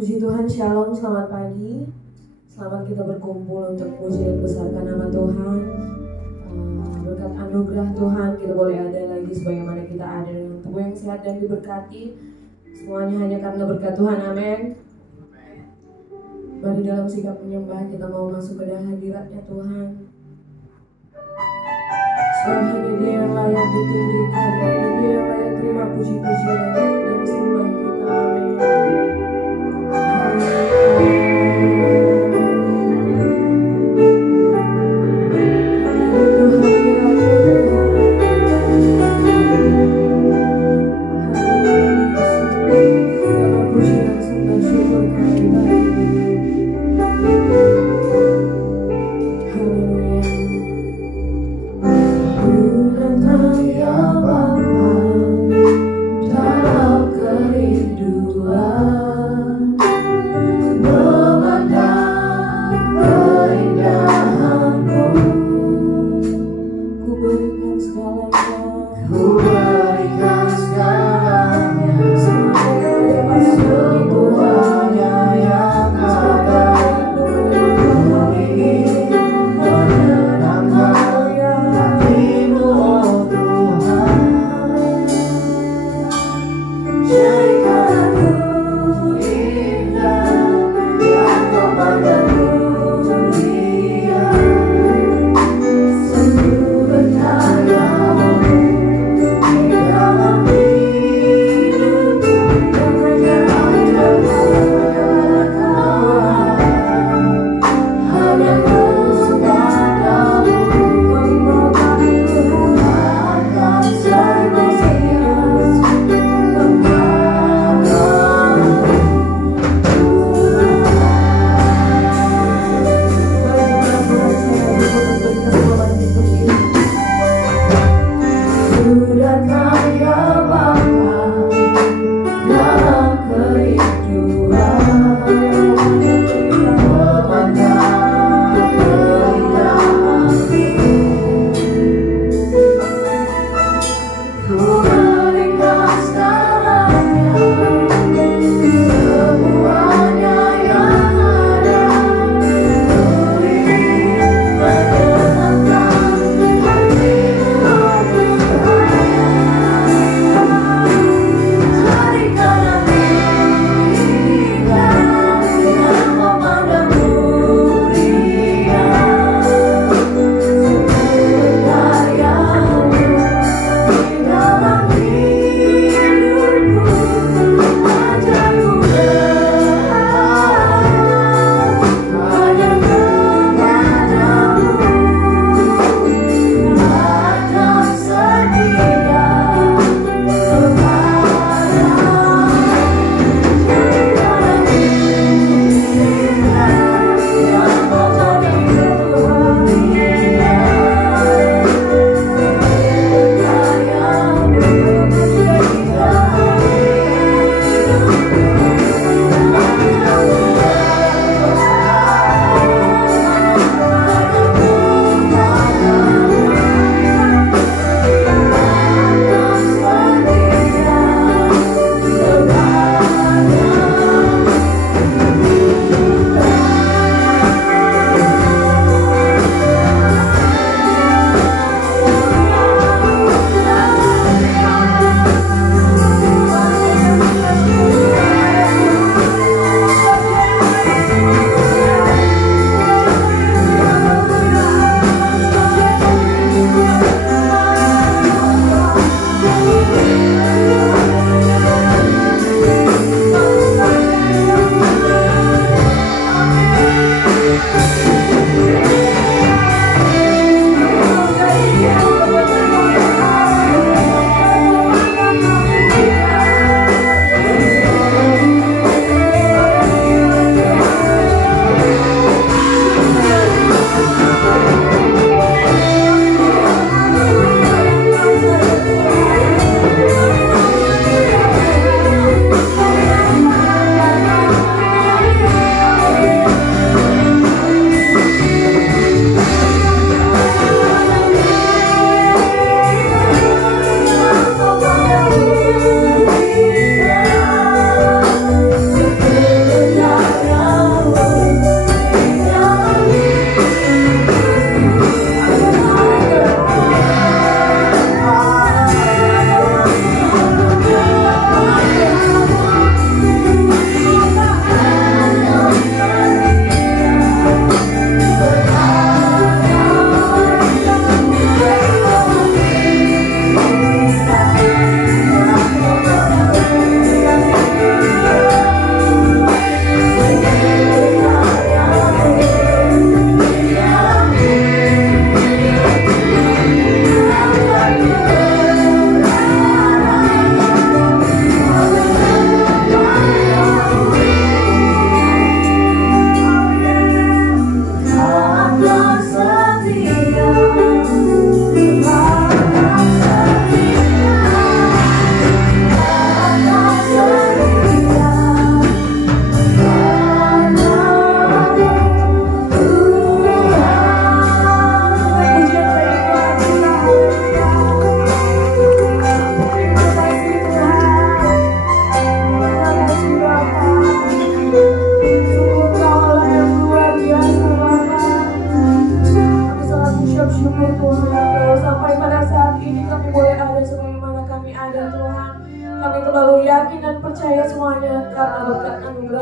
Puji Tuhan, Shalom, selamat pagi. Selamat kita berkumpul untuk puji dan besarkan nama Tuhan. Berkat anugerah Tuhan kita boleh ada lagi sebagaimana kita ada dengan tubuh yang sehat dan diberkati. Semuanya hanya karena berkat Tuhan, amin. Mari dalam sikap menyembah kita mau masuk ke dalam hadiratnya Tuhan. Sebab hanya Dia yang layak ditinggikan, hanya Dia yang layak terima puji-pujian dan sembah kita, amin. Bapa dalam kerinduan.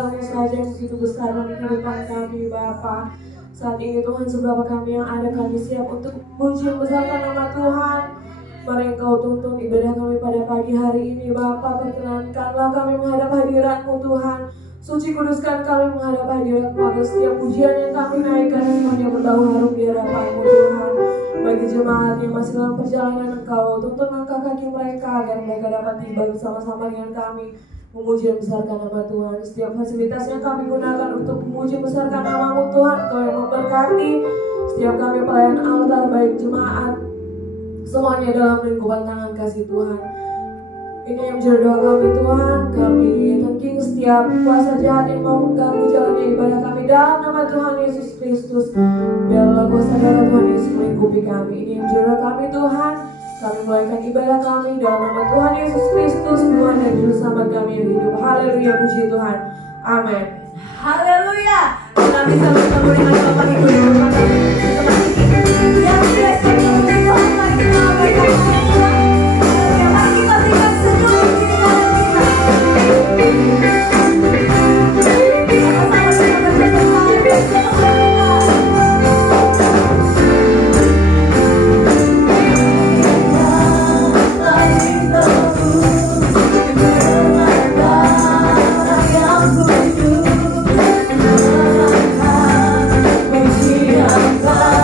anugerah-Mu saja yang begitu besar dalam kehidupan kami Bapa. Saat ini Tuhan, seberapa kami yang ada, kami siap untuk memuji membesarkan nama Tuhan. Mari Engkau tuntun ibadah kami pada pagi hari ini Bapa. Perkenankanlah kami menghadap hadirat-Mu Tuhan. Suci kuduskan kami menghadap hadirat-Mu, agar setiap pujian yang kami naikkan semuanya berbau harum di hadapan-Mu Tuhan. Bagi jemaat yang masih dalam perjalanan Engkau, tuntun langkah kaki mereka agar mereka dapat tiba bersama-sama dengan kami memuji membesarkan nama Tuhan. Setiap fasilitas yang kami gunakan untuk memuji membesarkan nama-Mu Tuhan, Engkau yang memberkati. Setiap kami pelayan altar, baik jemaat, semuanya dalam lingkupan tangan kasih Tuhan. Ini yang menjadi doa kami Tuhan. Kami thanking setiap kuasa jahat yang mau mengganggu jalannya ibadah kami dalam nama Tuhan Yesus Kristus. Biarlah kuasa darah Tuhan Yesus melingkupi kami. Ini yang menjadi doa kami Tuhan. Kami mulaikan ibadah kami dalam nama Tuhan Yesus Kristus, Tuhan dan Juru Selamat kami yang hidup. Haleluya, puji Tuhan. Amin. Haleluya. Kita bisa bertemu dengan Bapak Ibu di rumah kami. Yang biasa memuji Tuhan, mari kita berikan haleluya. Mari kita berikan senyum di dalam kita. Sama-sama kita berdoa bersama-sama. Yang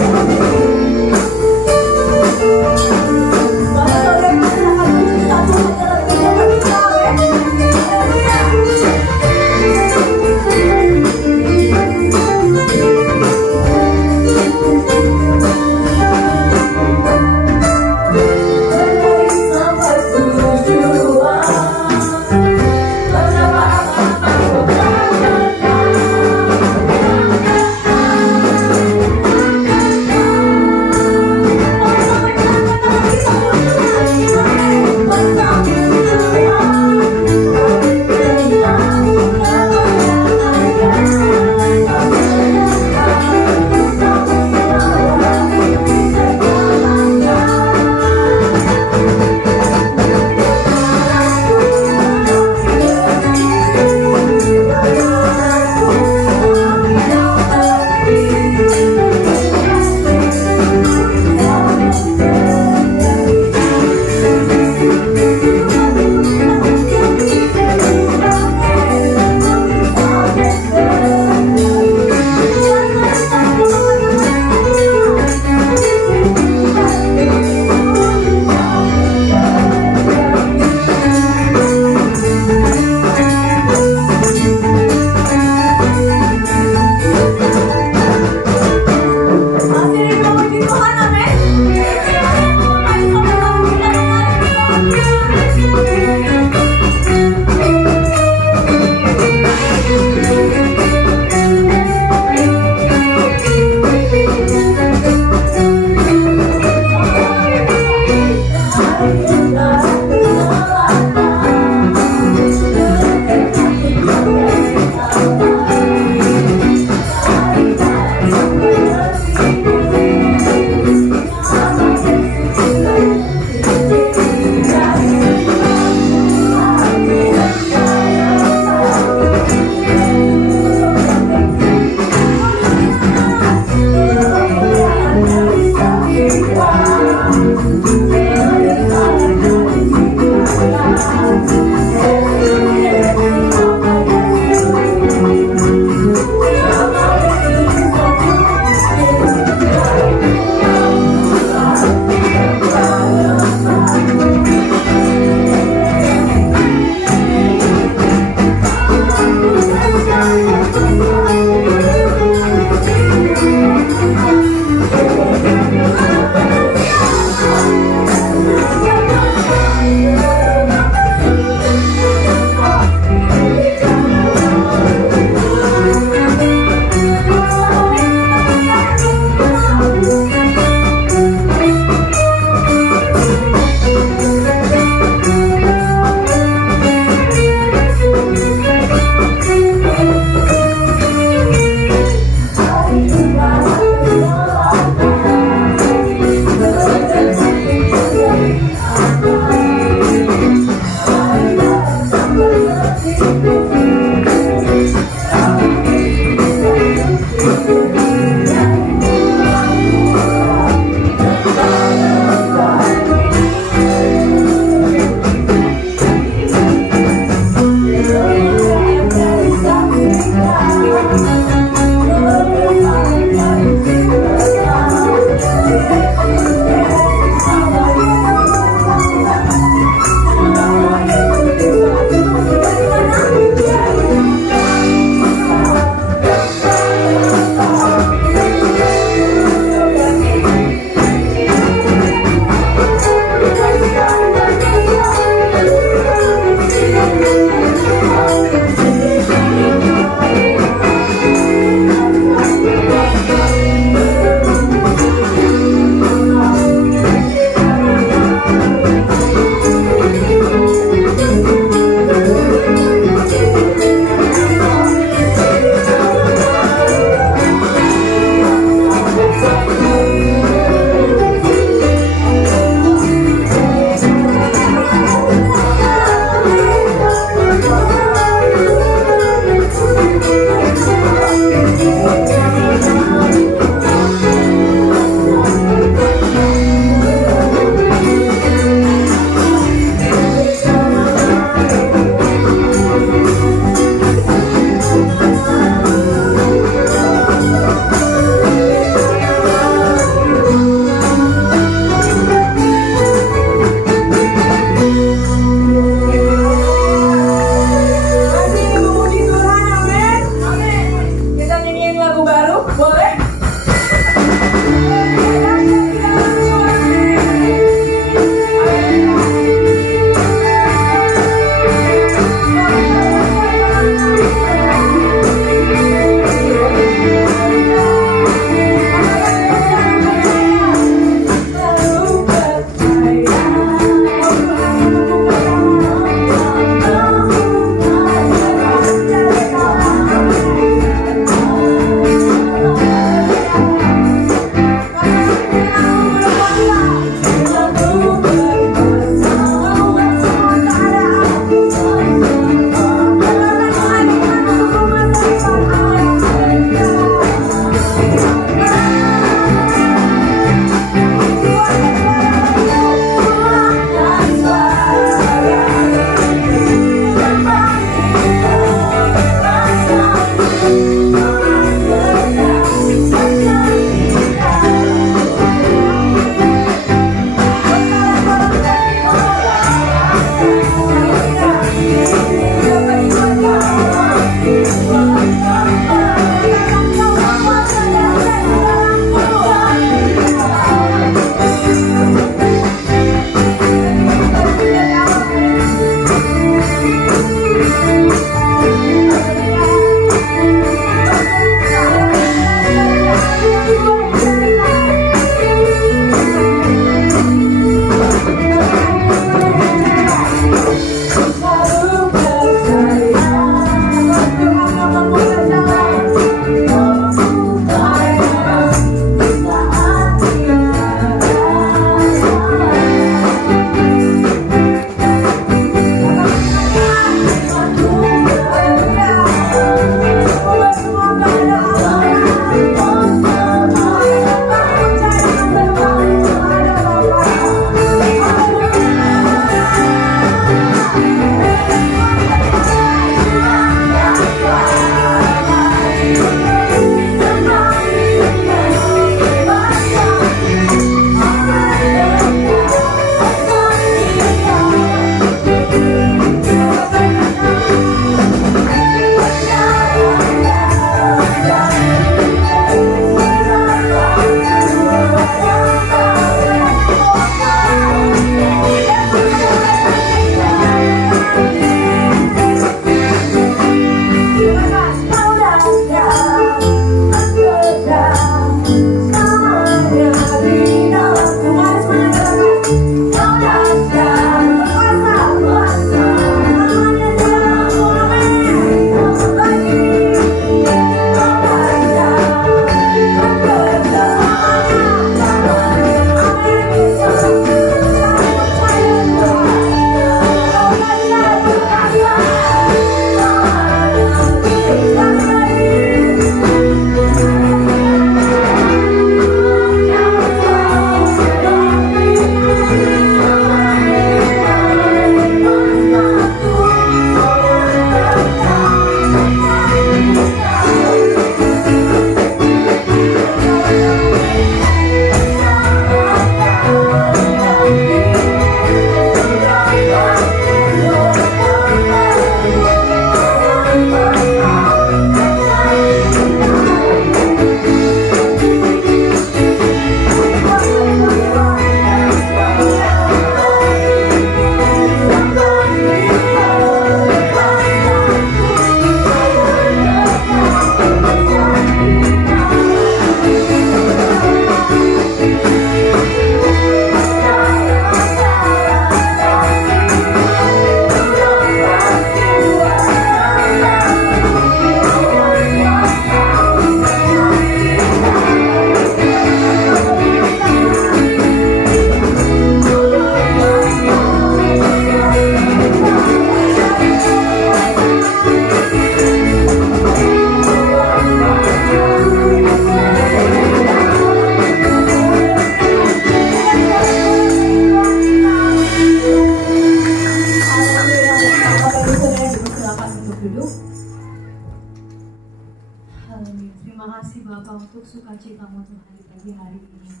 Terima kasih Bapak untuk sukacita-Mu Tuhan di pagi hari ini.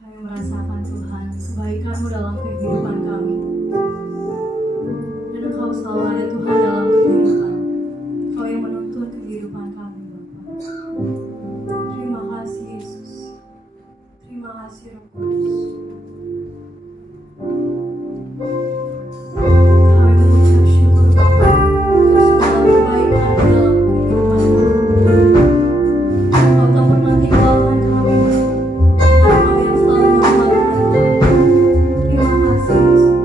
Kami merasakan Tuhan kebaikan-Mu dalam kehidupan kami. Dan Engkau selalu ada Tuhan dalam kehidupan. Engkau yang menuntun kehidupan kami Bapak. Terima kasih Yesus. Terima kasih Roh Kudus. Kami mengucap syukur Bapak untuk segala kebaikan dalam kehidupan kami. Engkau tak pernah tinggalkan kami. Engkau yang selalu menyelamatkan kami. Terima kasih Yesus.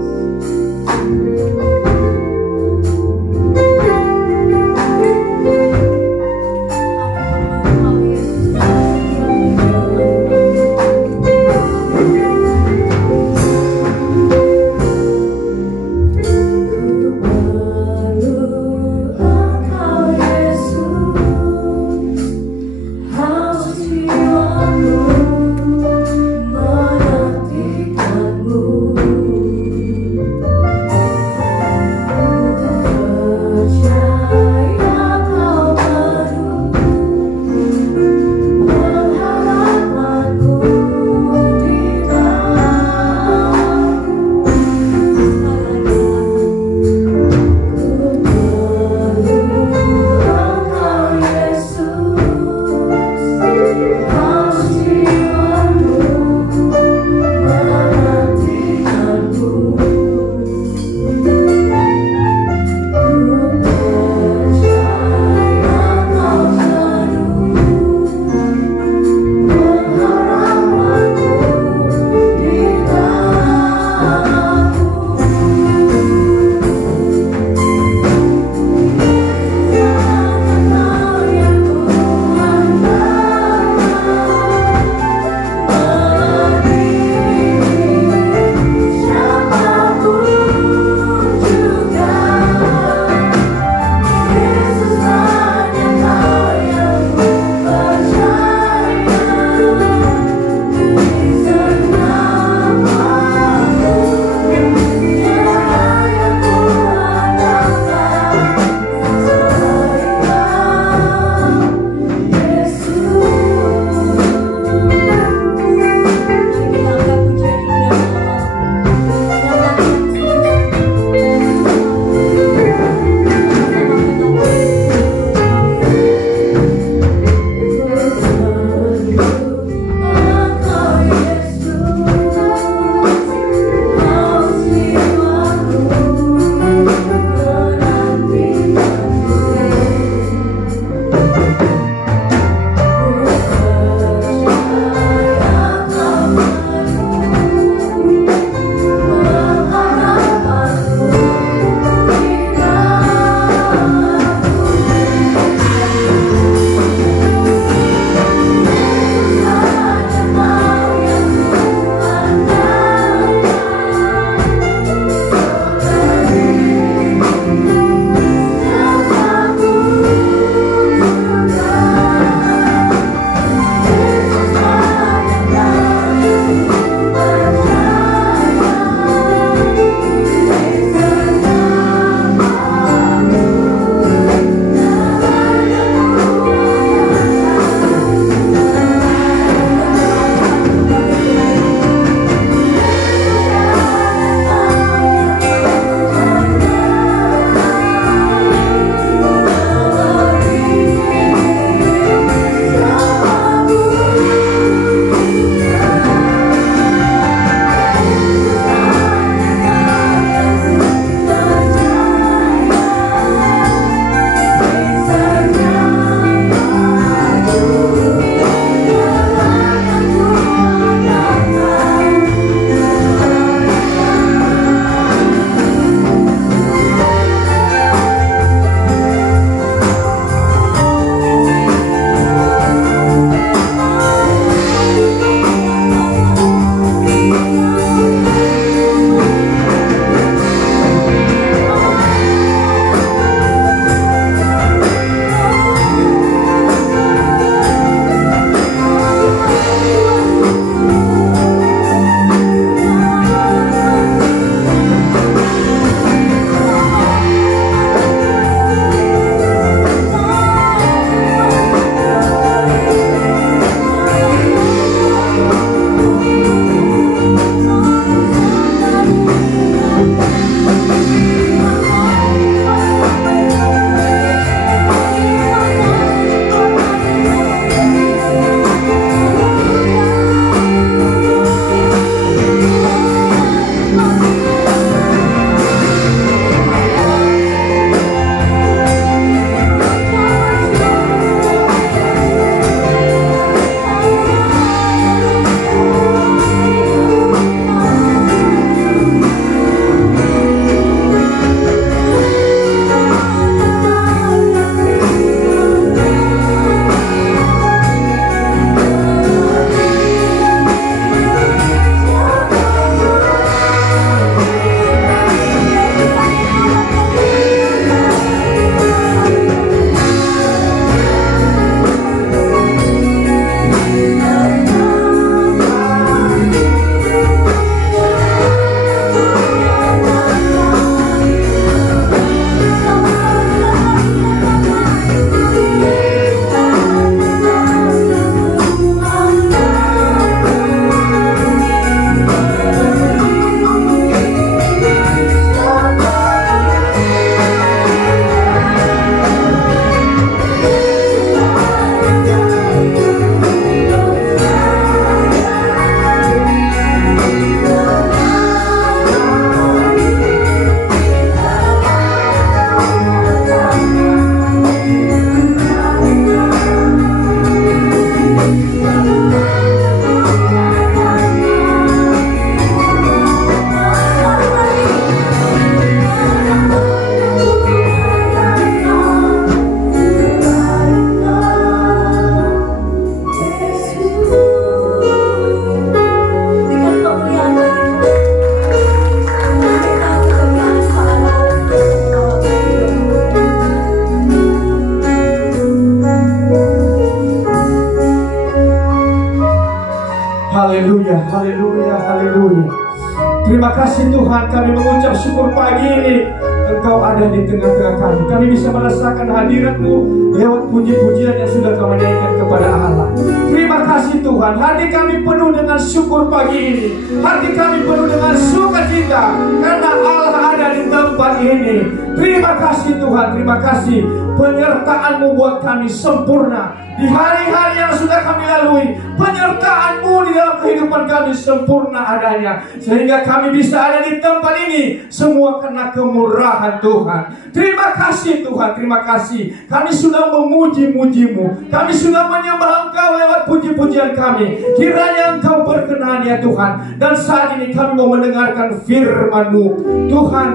Terima kasih Tuhan, kami mengucap syukur pagi ini Engkau ada di tengah-tengah kami. Kami bisa merasakan hadirat-Mu lewat puji-pujian yang sudah kami naikkan kepada Allah. Terima kasih Tuhan, hati kami penuh dengan syukur pagi ini. Hati kami penuh dengan sukacita karena Allah ada di tempat ini. Terima kasih Tuhan, terima kasih. Penyertaan-Mu buat kami sempurna. Di hari-hari yang sudah kami lalui, penyertaan-Mu di dalam kehidupan kami sempurna adanya. Sehingga kami bisa ada di tempat ini, semua karena kemurahan Tuhan. Terima kasih Tuhan, terima kasih. Kami sudah memuji-muji-Mu, kami sudah menyembah Engkau lewat puji-pujian kami. Kiranya Engkau berkenan ya Tuhan. Dan saat ini kami mau mendengarkan firman-Mu Tuhan.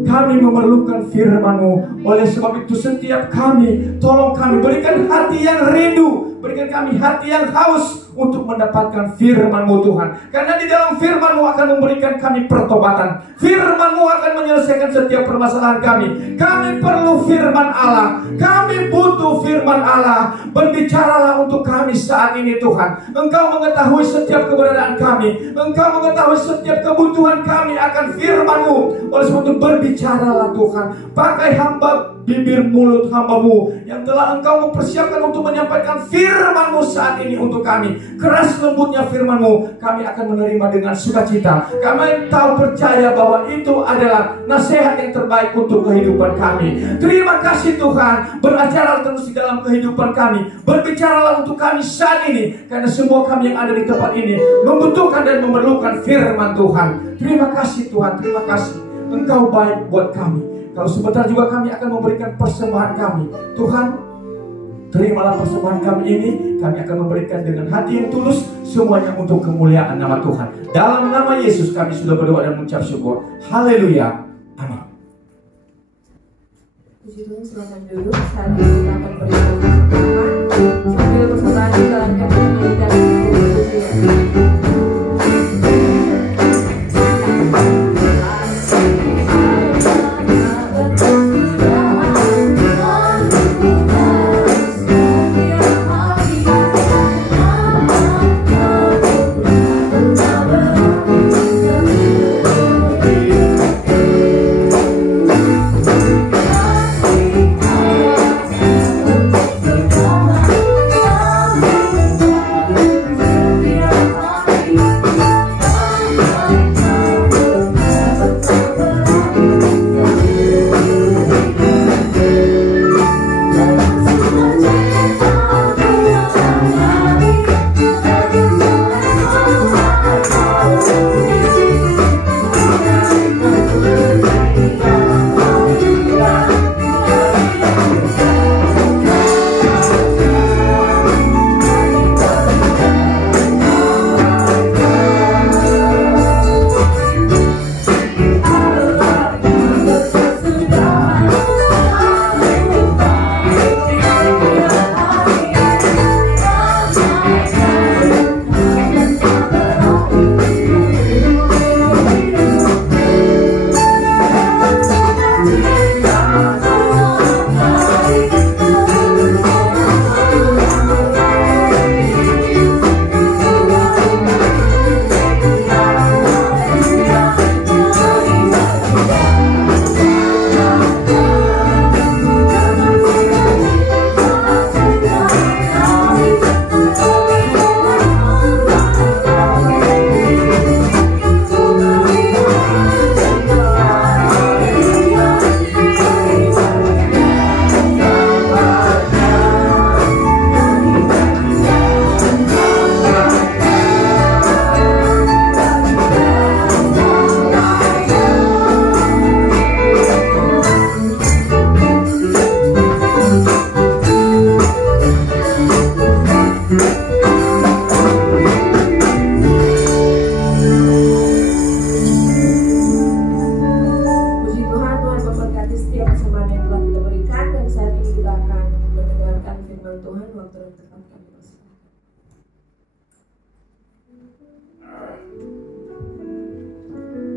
Kami memerlukan firman-Mu. Oleh sebab itu setiap kami, tolong kami berikan hati yang rindu, berikan kami hati yang haus untuk mendapatkan firman-Mu Tuhan. Karena di dalam firman-Mu akan memberikan kami pertobatan. Firman-Mu akan menyelesaikan setiap permasalahan kami. Kami perlu firman Allah. Kami butuh firman Allah. Berbicaralah untuk kami saat ini Tuhan. Engkau mengetahui setiap keberadaan kami. Engkau mengetahui setiap kebutuhan kami akan firman-Mu. Oleh sebab itu berbicaralah Tuhan. Pakai hamba bibir mulut hamba-Mu yang telah Engkau mempersiapkan untuk menyampaikan firman-Mu saat ini untuk kami. Keras lembutnya firman-Mu kami akan menerima dengan sukacita. Kami tahu percaya bahwa itu adalah nasihat yang terbaik untuk kehidupan kami. Terima kasih Tuhan. Beracara terus di dalam kehidupan kami. Berbicaralah untuk kami saat ini. Karena semua kami yang ada di tempat ini membutuhkan dan memerlukan firman Tuhan. Terima kasih Tuhan, terima kasih. Engkau baik buat kami. Kalau sebentar juga kami akan memberikan persembahan kami. Tuhan, terimalah persembahan kami ini. Kami akan memberikan dengan hati yang tulus, semuanya untuk kemuliaan nama Tuhan. Dalam nama Yesus kami sudah berdoa dan mengucap syukur. Haleluya. Amin. Puji Tuhan, silakan duduk. Saat ini kita akan berikan persembahan. Sambil persembahan dijalankan dengan nyanyikan puji-pujian.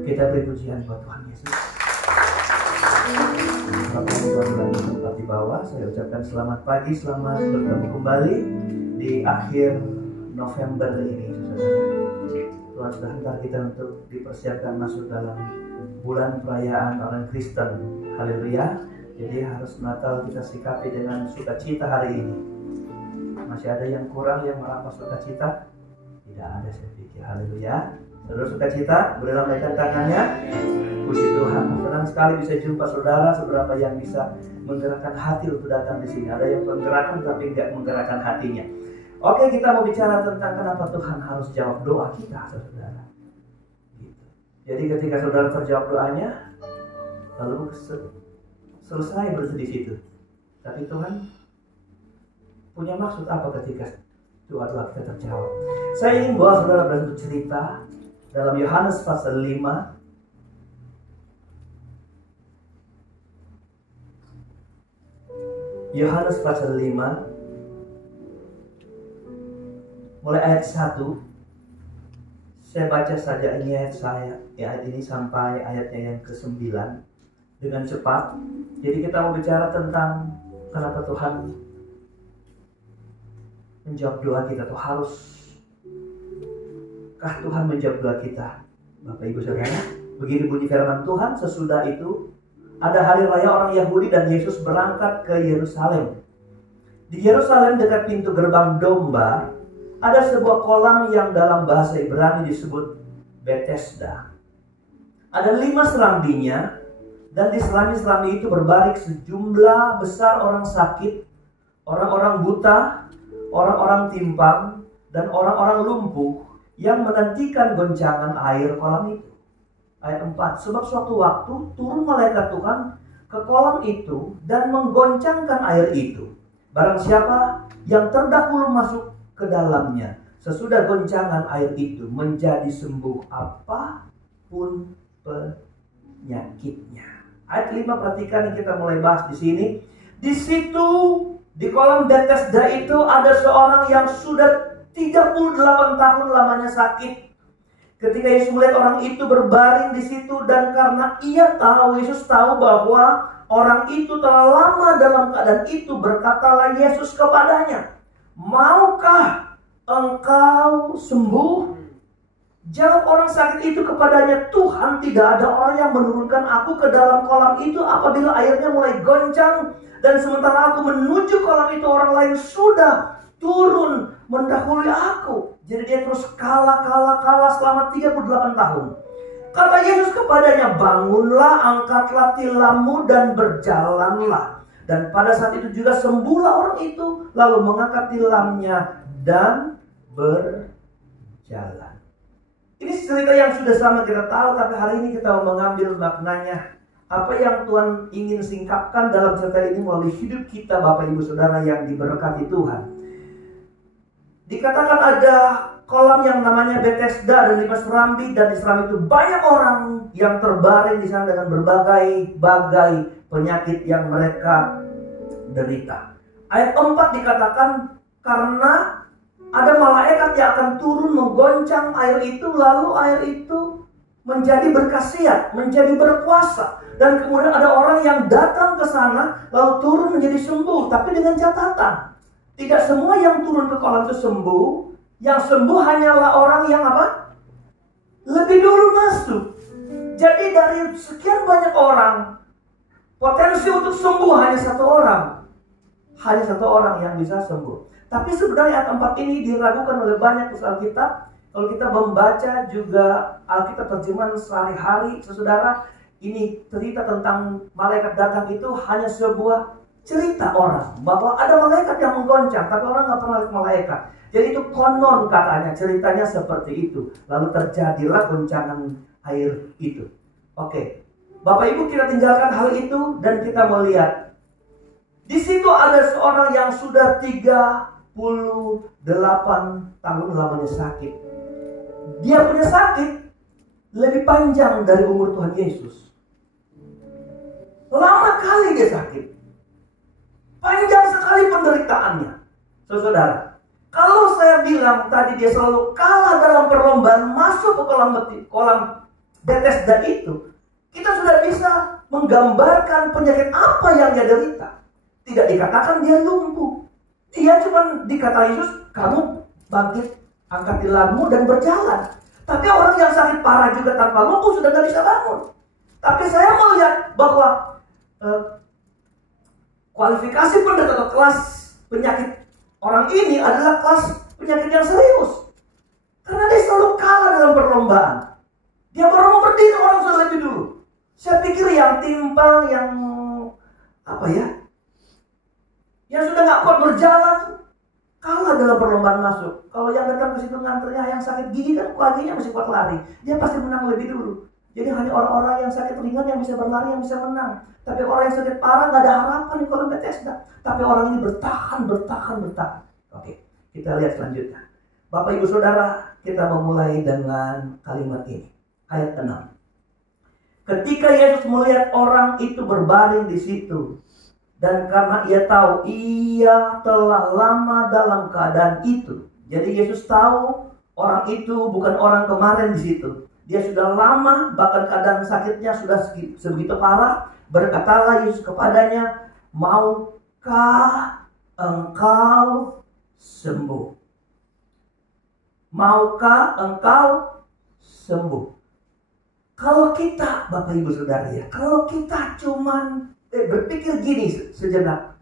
Kita beri pujian buat Tuhan Yesus. Bapak Ibu berada di tempat di bawah, saya ucapkan selamat pagi, selamat bertemu kembali di akhir November ini, saudara. Tuhan sudah hantar kita untuk dipersiapkan masuk dalam bulan perayaan orang Kristen. Haleluya. Jadi harus Natal kita sikapi dengan sukacita hari ini. Masih ada yang kurang yang merampas sukacita? Tidak ada, saya pikir. Haleluya. Saudara sukacita, boleh lambaikan tangannya. Puji Tuhan. Senang sekali bisa jumpa saudara, seberapa yang bisa menggerakkan hati untuk datang di sini. Ada yang menggerakkan tapi tidak menggerakkan hatinya. Oke, kita mau bicara tentang kenapa Tuhan harus jawab doa kita, saudara. Gitu. Jadi ketika saudara terjawab doanya, lalu selesai berhenti di situ. Tapi Tuhan punya maksud apa ketika doa-doa kita terjawab? Saya ingin bawa saudara berbentuk cerita dalam Yohanes pasal 5. Yohanes pasal 5 mulai ayat 1. Saya baca saja ini ayat ini sampai ayatnya yang ke-9 dengan cepat. Jadi kita mau bicara tentang kenapa Tuhan menjawab doa kita. Tuh haruskah Tuhan menjawab doa kita? Bapak Ibu Saudara, begini bunyi firman Tuhan. Sesudah itu ada hari raya orang Yahudi dan Yesus berangkat ke Yerusalem. Di Yerusalem dekat pintu gerbang domba ada sebuah kolam yang dalam bahasa Ibrani disebut Bethesda. Ada 5 serambinya, dan di serambi-serambi itu berbaring sejumlah besar orang sakit, orang-orang buta, orang-orang timpang, dan orang-orang lumpuh yang menantikan goncangan air kolam itu. Ayat 4, sebab suatu waktu turun malaikat Tuhan ke kolam itu dan menggoncangkan air itu. Barang siapa yang terdahulu masuk ke dalamnya, sesudah goncangan air itu menjadi sembuh apapun penyakitnya. Ayat 5, perhatikan yang kita mulai bahas di sini. Di situ, di kolam Bethesda itu ada seorang yang sudah 38 tahun lamanya sakit. Ketika Yesus melihat orang itu berbaring di situ, dan karena Yesus tahu bahwa orang itu telah lama dalam keadaan itu, berkatalah Yesus kepadanya, "Maukah engkau sembuh?" Jawab orang sakit itu kepadanya, "Tuhan, tidak ada orang yang menurunkan aku ke dalam kolam itu apabila airnya mulai goncang, dan sementara aku menuju kolam itu orang lain sudah turun mendahului aku." Jadi dia terus kalah selama 38 tahun. Kata Yesus kepadanya, "Bangunlah, angkatlah tilammu dan berjalanlah." Dan pada saat itu juga sembuhlah orang itu, lalu mengangkat tilamnya dan berjalan. Ini cerita yang sudah sama kita tahu, tapi hari ini kita mau mengambil maknanya. Apa yang Tuhan ingin singkapkan dalam cerita ini melalui hidup kita, Bapak Ibu Saudara yang diberkati Tuhan. Dikatakan ada kolam yang namanya Bethesda, ada 5 serambi, dan di serambi itu banyak orang yang terbaring di sana dengan berbagai penyakit yang mereka derita. Ayat 4 dikatakan karena ada malaikat yang akan turun menggoncang air itu, lalu air itu menjadi berkhasiat, menjadi berkuasa. Dan kemudian ada orang yang datang ke sana lalu turun menjadi sembuh, tapi dengan catatan, tidak semua yang turun ke kolam itu sembuh. Yang sembuh hanyalah orang yang apa? Lebih dulu masuk. Jadi dari sekian banyak orang, potensi untuk sembuh hanya satu orang. Hanya satu orang yang bisa sembuh. Tapi sebenarnya ayat 4 ini diragukan oleh banyak penulis Alkitab. Kalau kita membaca juga Alkitab terjemahan sehari-hari, saudara, ini cerita tentang malaikat datang itu hanya sebuah cerita orang. Bahwa ada malaikat yang menggoncang, tapi orang nggak pernah lihat malaikat. Jadi itu konon katanya, ceritanya seperti itu. Lalu terjadilah goncangan air itu. Oke, Bapak Ibu, kita tinggalkan hal itu dan kita melihat. Di situ ada seorang yang sudah 38 tahun lamanya sakit. Dia punya sakit lebih panjang dari umur Tuhan Yesus. Lama kali dia sakit. Panjang sekali penderitaannya. Saudara, kalau saya bilang tadi dia selalu kalah dalam perlombaan masuk ke kolam Bethesda itu, kita sudah bisa menggambarkan penyakit apa yang dia derita. Tidak dikatakan dia lumpuh. Dia cuma dikata Yesus, "Kamu bangkit, angkat tilammu dan berjalan." Tapi orang yang sakit parah juga tanpa lumpuh sudah tidak bisa bangun. Tapi saya melihat bahwa kualifikasi pendeta atau kelas penyakit orang ini adalah kelas penyakit yang serius. Karena dia selalu kalah dalam perlombaan. Dia baru mau berdiri, orang sudah lebih dulu. Saya pikir yang timpang, yang yang sudah gak kuat berjalan, kalah dalam perlombaan masuk. Kalau yang datang ke situ nganternya yang sakit gigi kan kakinya masih kuat lari, dia pasti menang lebih dulu. Jadi hanya orang-orang yang sakit ringan yang bisa berlari, yang bisa menang. Tapi orang yang sakit parah gak ada harapan di kolam Bethesda. Tapi orang ini bertahan. Oke, kita lihat selanjutnya. Bapak Ibu Saudara, kita memulai dengan kalimat ini. Ayat 6. Ketika Yesus melihat orang itu berbaring di situ, dan karena ia tahu ia telah lama dalam keadaan itu. Jadi Yesus tahu orang itu bukan orang kemarin di situ. Dia sudah lama, bahkan keadaan sakitnya sudah sebegitu parah. Berkatalah Yesus kepadanya, maukah engkau sembuh? Maukah engkau sembuh? Kalau kita, Bapak Ibu Saudara ya, kalau kita cuman berpikir gini sejenak,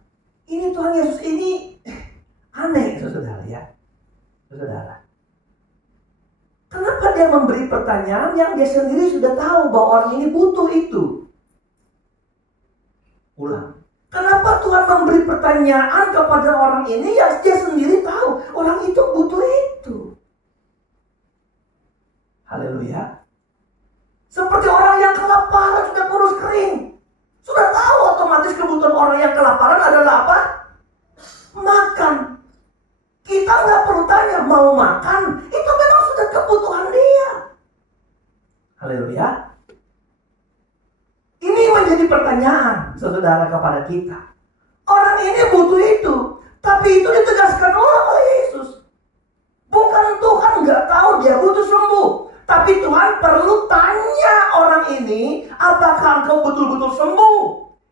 ini Tuhan Yesus ini aneh, saudara ya, saudara. Kenapa dia memberi pertanyaan yang dia sendiri sudah tahu bahwa orang ini butuh itu? Ulang. Kenapa Tuhan memberi pertanyaan kepada orang ini yang dia sendiri tahu orang itu butuh itu? Haleluya. Seperti orang yang kelaparan sudah kurus kering. Sudah tahu otomatis kebutuhan orang yang kelaparan adalah apa? Makan. Kita nggak perlu tanya mau makan. Itu memang sudah kebutuhan dia. Haleluya. Ini menjadi pertanyaan saudara kepada kita. Orang ini butuh itu. Tapi itu ditegaskan oleh Yesus. Bukan Tuhan nggak tahu dia butuh sembuh. Tapi Tuhan perlu tanya orang ini, apakah engkau betul-betul sembuh?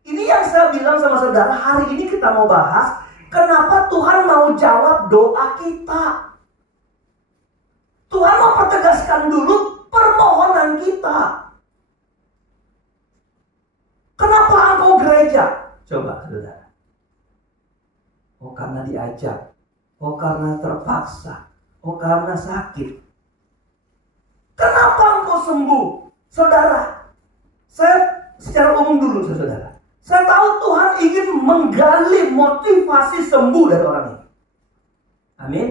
Ini yang saya bilang sama saudara, hari ini kita mau bahas, kenapa Tuhan mau jawab doa kita. Tuhan mau pertegaskan dulu permohonan kita. Kenapa engkau gereja? Coba saudara. Oh karena diajak. Oh karena terpaksa. Oh karena sakit. Kenapa engkau sembuh? Saudara, saya secara umum dulu saudara. Saya tahu Tuhan ingin menggali motivasi sembuh dari orang ini. Amin.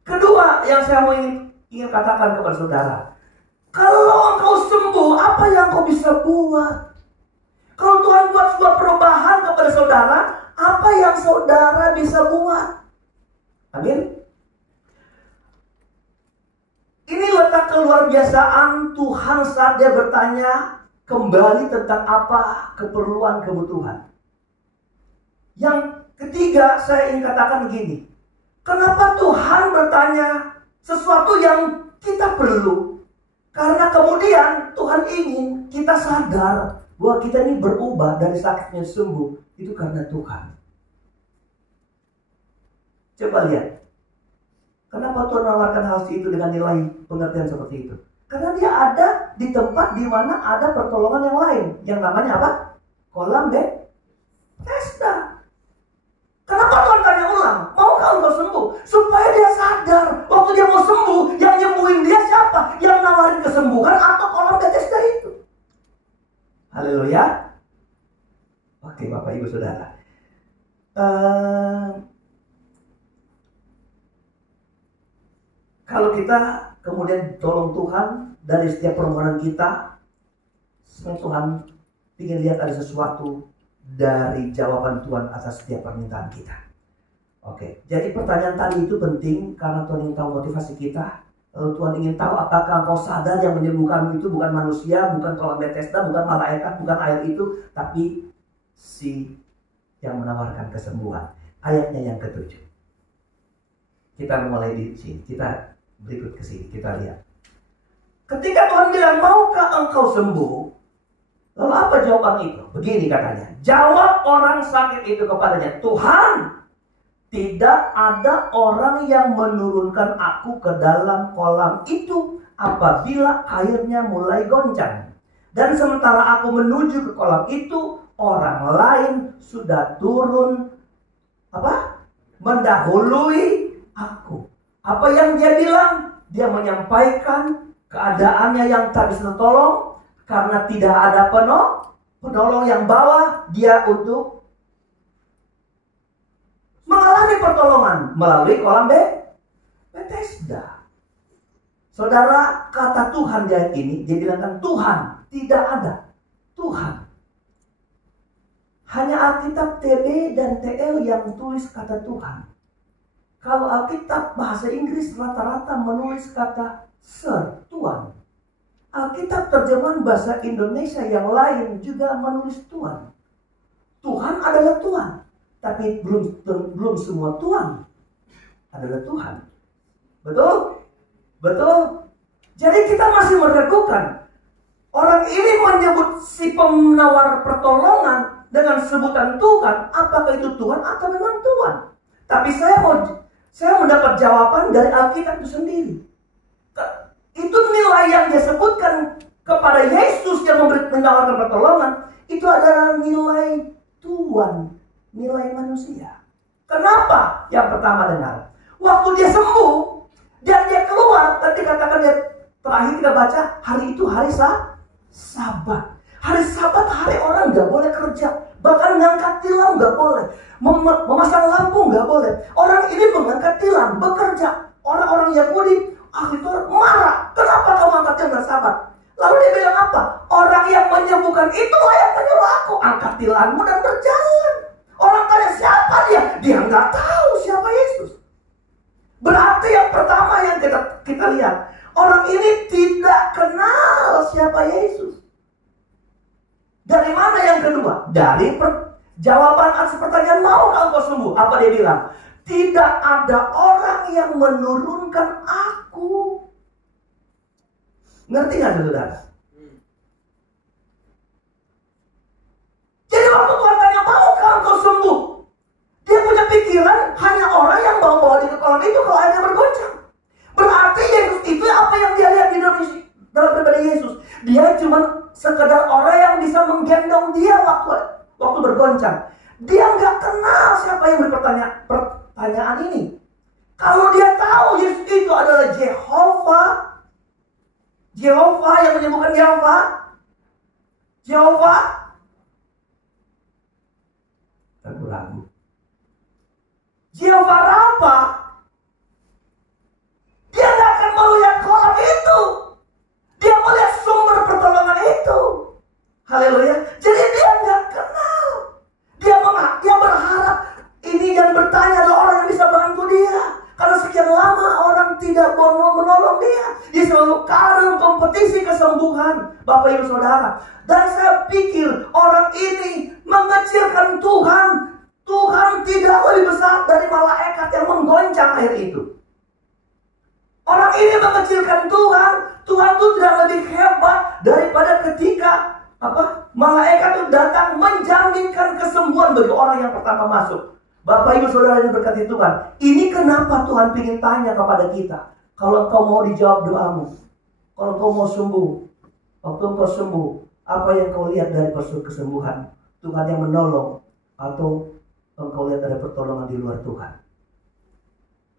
Kedua yang saya mau ingin katakan kepada saudara. Kalau engkau sembuh, apa yang kau bisa buat? Kalau Tuhan buat sebuah perubahan kepada saudara, apa yang saudara bisa buat? Amin. Ini letak keluarbiasaan Tuhan saat dia bertanya kembali tentang apa keperluan kebutuhan. Yang ketiga saya ingin katakan begini. Kenapa Tuhan bertanya sesuatu yang kita perlu? Karena kemudian Tuhan ingin kita sadar bahwa kita ini berubah dari sakitnya sembuh. Itu karena Tuhan. Coba lihat. Kenapa Tuhan menawarkan hal itu dengan nilai pengertian seperti itu? Karena dia ada di tempat di mana ada pertolongan yang lain. Yang namanya apa? Kolam Bethesda. Kenapa Tuhan tanya ulang? Maukah engkau sembuh? Supaya dia sadar. Waktu dia mau sembuh, yang nyembuhin dia siapa? Yang nawarin kesembuhan atau kolam Bethesda itu? Haleluya. Oke Bapak Ibu Saudara. Kalau kita kemudian tolong Tuhan dari setiap permohonan kita, sebenarnya Tuhan ingin lihat ada sesuatu dari jawaban Tuhan atas setiap permintaan kita. Oke, jadi pertanyaan tadi itu penting karena Tuhan ingin tahu motivasi kita. Lalu Tuhan ingin tahu apakah engkau sadar yang menyembuhkanmu itu bukan manusia, bukan kolam Bethesda, bukan malaikat, bukan air itu, tapi si yang menawarkan kesembuhan. Ayatnya yang ke-7. Kita mulai di sini. Kita berikut ke sini, kita lihat. Ketika Tuhan bilang, maukah engkau sembuh? Lalu apa jawaban itu? Begini katanya. Jawab orang sakit itu kepadanya, Tuhan, tidak ada orang yang menurunkan aku ke dalam kolam itu apabila airnya mulai goncang. Dan sementara aku menuju ke kolam itu, orang lain sudah turun mendahului aku. Apa yang dia bilang? Dia menyampaikan keadaannya yang tak bisa tertolong karena tidak ada penolong yang bawa dia untuk mengalami pertolongan melalui kolam Bethesda. Saudara, kata Tuhan di ayat ini, dia bilangkan Tuhan, tidak ada Tuhan. Hanya Alkitab TB dan TL yang tulis kata Tuhan. Kalau Alkitab bahasa Inggris rata-rata menulis kata Sir, Tuhan. Alkitab terjemahan bahasa Indonesia yang lain juga menulis Tuhan. Tuhan adalah Tuhan, tapi belum semua Tuhan adalah Tuhan. Betul? Betul? Jadi kita masih meragukan. Orang ini menyebut si penawar pertolongan dengan sebutan Tuhan. Apakah itu Tuhan atau memang Tuhan? Tapi saya mendapat jawaban dari Alkitab itu sendiri. Itu nilai yang dia sebutkan kepada Yesus yang menawarkan pertolongan. Itu adalah nilai Tuhan, nilai manusia. Kenapa? Yang pertama dengar. Waktu dia sembuh dan dia keluar, tadi katakan dia terakhir kita baca, hari itu hari Sabat. Hari Sabat hari orang gak boleh kerja. Bahkan mengangkat tilam gak boleh. Memasang lampu gak boleh. Orang ini mengangkat tilam, bekerja. Orang-orang Yahudi itu marah. Kenapa kamu angkat tilam Sabat? Lalu dia bilang apa? Orang yang menyembuhkan itulah yang menyuruh aku. Angkat tilammu dan berjalan. Orang tanya siapa dia? Dia gak tahu siapa Yesus. Berarti yang pertama yang kita lihat, orang ini tidak kenal siapa Yesus. Dari mana yang kedua? Dari jawaban atas pertanyaan, mau engkau sembuh? Apa dia bilang? Tidak ada orang yang menurunkan aku. Ngerti gak saudara? Jadi waktu Tuhan tanya, maukah engkau sembuh? Dia punya pikiran hanya orang yang bawa-bawa di kolam itu kalau airnya bergoncang. Berarti Yesus itu apa yang dia lihat di dalam pribadi Yesus. Dia cuma sekedar orang yang bisa menggendong dia waktu bergoncang. Dia nggak kenal siapa yang pertanyaan ini. Kalau dia tahu Yesus itu adalah Jehovah yang menyembuhkan Jehovah, ragu. Jehovah Rafa, dia nggak akan melihat kolam itu. Dia melihat sumber pertolongan itu. Haleluya. Jadi dia nggak kenal. Dia berharap ini yang bertanya adalah orang yang bisa bantu dia. Karena sekian lama orang tidak mau menolong dia. Dia selalu kalah dalam kompetisi kesembuhan. Bapak Ibu Saudara. Dan saya pikir orang ini mengecilkan Tuhan. Tuhan tidak lebih besar dari malaikat yang menggoncang air itu. Orang ini mengecilkan Tuhan. Tuhan itu tidak lebih hebat daripada ketika malaikat itu datang menjaminkan kesembuhan bagi orang yang pertama masuk. Bapak Ibu Saudara yang berkati Tuhan, ini kenapa Tuhan ingin tanya kepada kita. Kalau engkau mau dijawab doamu, kalau engkau mau sembuh, waktu engkau sembuh, apa yang kau lihat dari kesembuhan? Tuhan yang menolong atau engkau lihat ada pertolongan di luar Tuhan?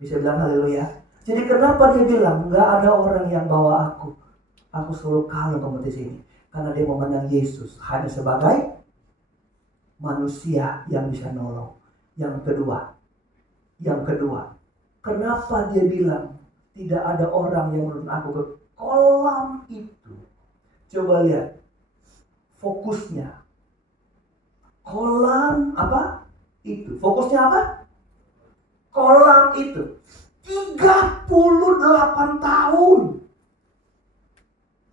Bisa bilang haleluya. Jadi kenapa dia bilang nggak ada orang yang bawa aku? Aku selalu kalah kompetisi ini karena dia memandang Yesus hanya sebagai manusia yang bisa nolong. Yang kedua, kenapa dia bilang tidak ada orang yang menurut aku ke kolam itu? Coba lihat fokusnya. Kolam apa? Itu. Fokusnya apa? Kolam itu. 38 tahun.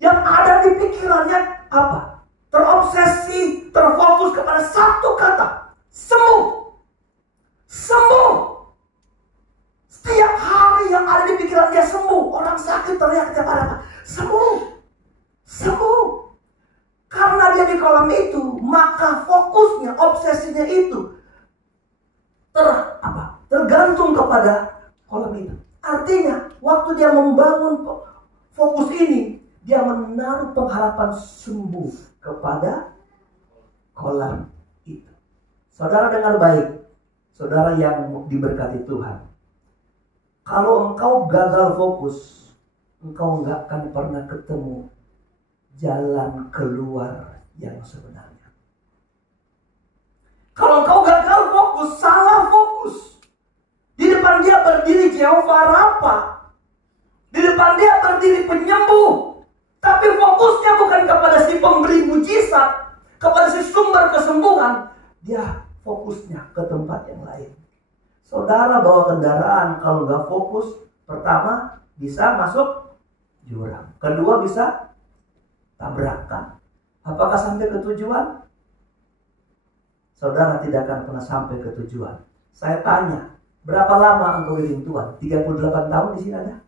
Yang ada di pikirannya apa? Terobsesi, terfokus kepada satu kata. Sembuh. Sembuh. Setiap hari yang ada di pikiran dia sembuh. Orang sakit teriak setiap hari. Sembuh. Sembuh. Karena dia di kolam itu, maka fokusnya, obsesinya itu tergerak bergantung kepada kolam itu. Artinya, waktu dia membangun fokus ini, dia menaruh pengharapan sembuh kepada kolam itu. Saudara dengar baik, saudara yang diberkati Tuhan. Kalau engkau gagal fokus, engkau nggak akan pernah ketemu jalan keluar yang sebenarnya. Kalau engkau gagal fokus, salah fokus. Di depan dia berdiri Jehovah Rafa. Di depan dia berdiri penyembuh. Tapi fokusnya bukan kepada si pemberi mujizat, kepada si sumber kesembuhan. Dia fokusnya ke tempat yang lain. Saudara bawa kendaraan, kalau nggak fokus, pertama bisa masuk jurang. Kedua bisa tabrakan. Apakah sampai ke tujuan? Saudara tidak akan pernah sampai ke tujuan. Saya tanya, berapa lama engkau iring Tuhan? 38 tahun di sini ada?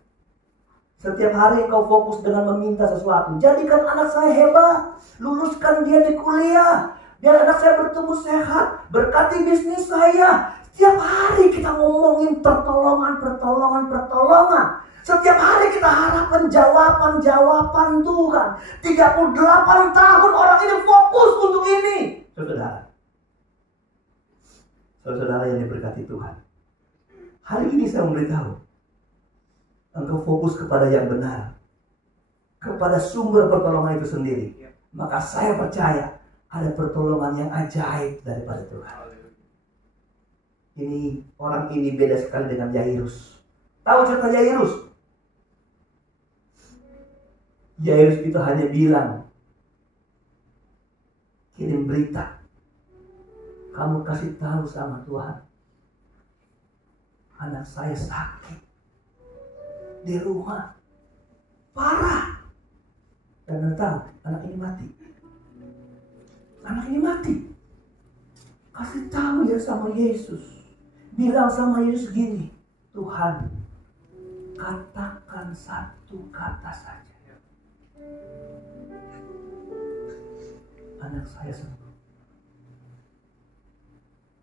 Setiap hari engkau fokus dengan meminta sesuatu. Jadikan anak saya hebat. Luluskan dia di kuliah. Biar anak saya bertumbuh sehat. Berkati bisnis saya. Setiap hari kita ngomongin pertolongan. Setiap hari kita harapkan jawaban Tuhan. 38 tahun orang ini fokus untuk ini. Saudara yang diberkati Tuhan. Hari ini saya memberitahu, engkau fokus kepada yang benar, kepada sumber pertolongan itu sendiri. Maka saya percaya ada pertolongan yang ajaib daripada Tuhan. Ini orang ini beda sekali dengan Yairus. Tahu cerita Yairus? Yairus itu hanya bilang, kirim berita, kamu kasih tahu sama Tuhan, anak saya sakit di rumah, parah. Dan Anda tahu, anak ini mati. Anak ini mati. Kasih tahu ya sama Yesus. Bilang sama Yesus gini, Tuhan, katakan satu kata saja, anak saya sembuh.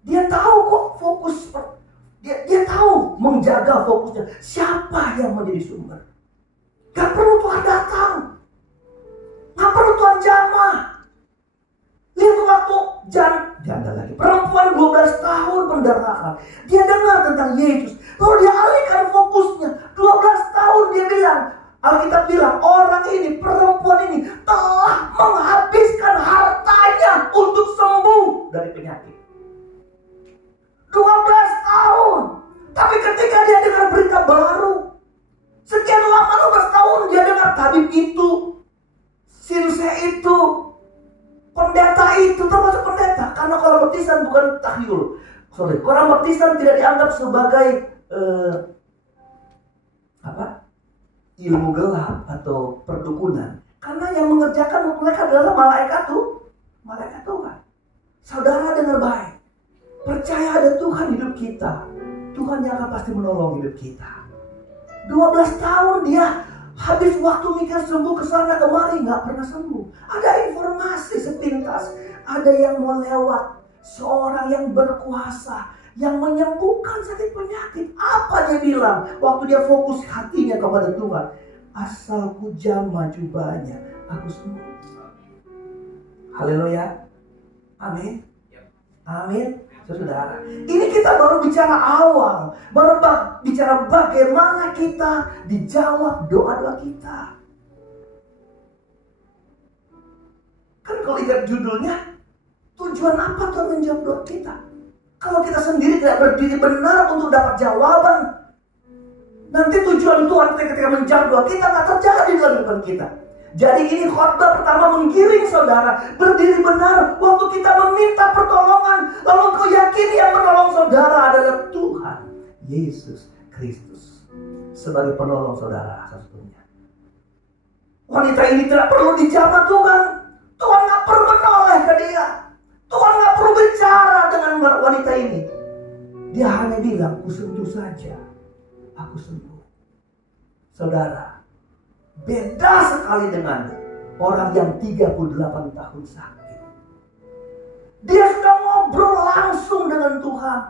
Dia tahu kok fokus. Dia tahu menjaga fokusnya. Siapa yang menjadi sumber? Gak perlu Tuhan datang. Gak perlu Tuhan jamah. Lihat waktu janda lagi. Perempuan 12 tahun pendarahan. Dia dengar tentang Yesus. Lalu dia alihkan fokusnya. 12 tahun dia bilang. Alkitab bilang orang ini, perempuan ini telah menghabiskan hartanya untuk sembuh dari penyakit. 12 tahun. Tapi ketika dia dengar berita baru, sekian lama 12 tahun dia dengar tabib itu, sinse itu, pendeta itu, termasuk pendeta. Karena kolam baptisan bukan tahyul. Kolam baptisan tidak dianggap sebagai ilmu gelap atau perdukunan. Karena yang mengerjakan mereka adalah malaikat Tuhan. Saudara dengar baik. Percaya ada Tuhan hidup kita. Tuhan yang akan pasti menolong hidup kita. 12 tahun dia habis waktu mikir sembuh kesana kemari, gak pernah sembuh. Ada informasi sepintas, ada yang mau lewat, seorang yang berkuasa, yang menyembuhkan sakit penyakit. Apa dia bilang waktu dia fokus hatinya kepada Tuhan? Asal ku jamah jubahnya, aku sembuh. Haleluya. Amin. Amin. Saudara, ini kita baru bicara awal, baru bicara bagaimana kita dijawab doa-doa kita. Kan kalau lihat judulnya, tujuan apa Tuhan menjawab doa kita? Kalau kita sendiri tidak berdiri benar untuk dapat jawaban, nanti tujuan Tuhan ketika menjawab doa kita tak terjadi dalam kehidupan kita. Jadi ini khotbah pertama menggiring saudara berdiri benar waktu kita meminta pertolongan. Lalu kau yakini yang menolong saudara adalah Tuhan Yesus Kristus sebagai penolong saudara satunya. Wanita ini tidak perlu dijamah Tuhan. Tuhan gak perlu menoleh ke dia. Tuhan gak perlu bicara dengan wanita ini. Dia hanya bilang, ku sentuh saja, aku sembuh. Saudara, beda sekali dengan orang yang 38 tahun sakit. Dia sudah ngobrol langsung dengan Tuhan.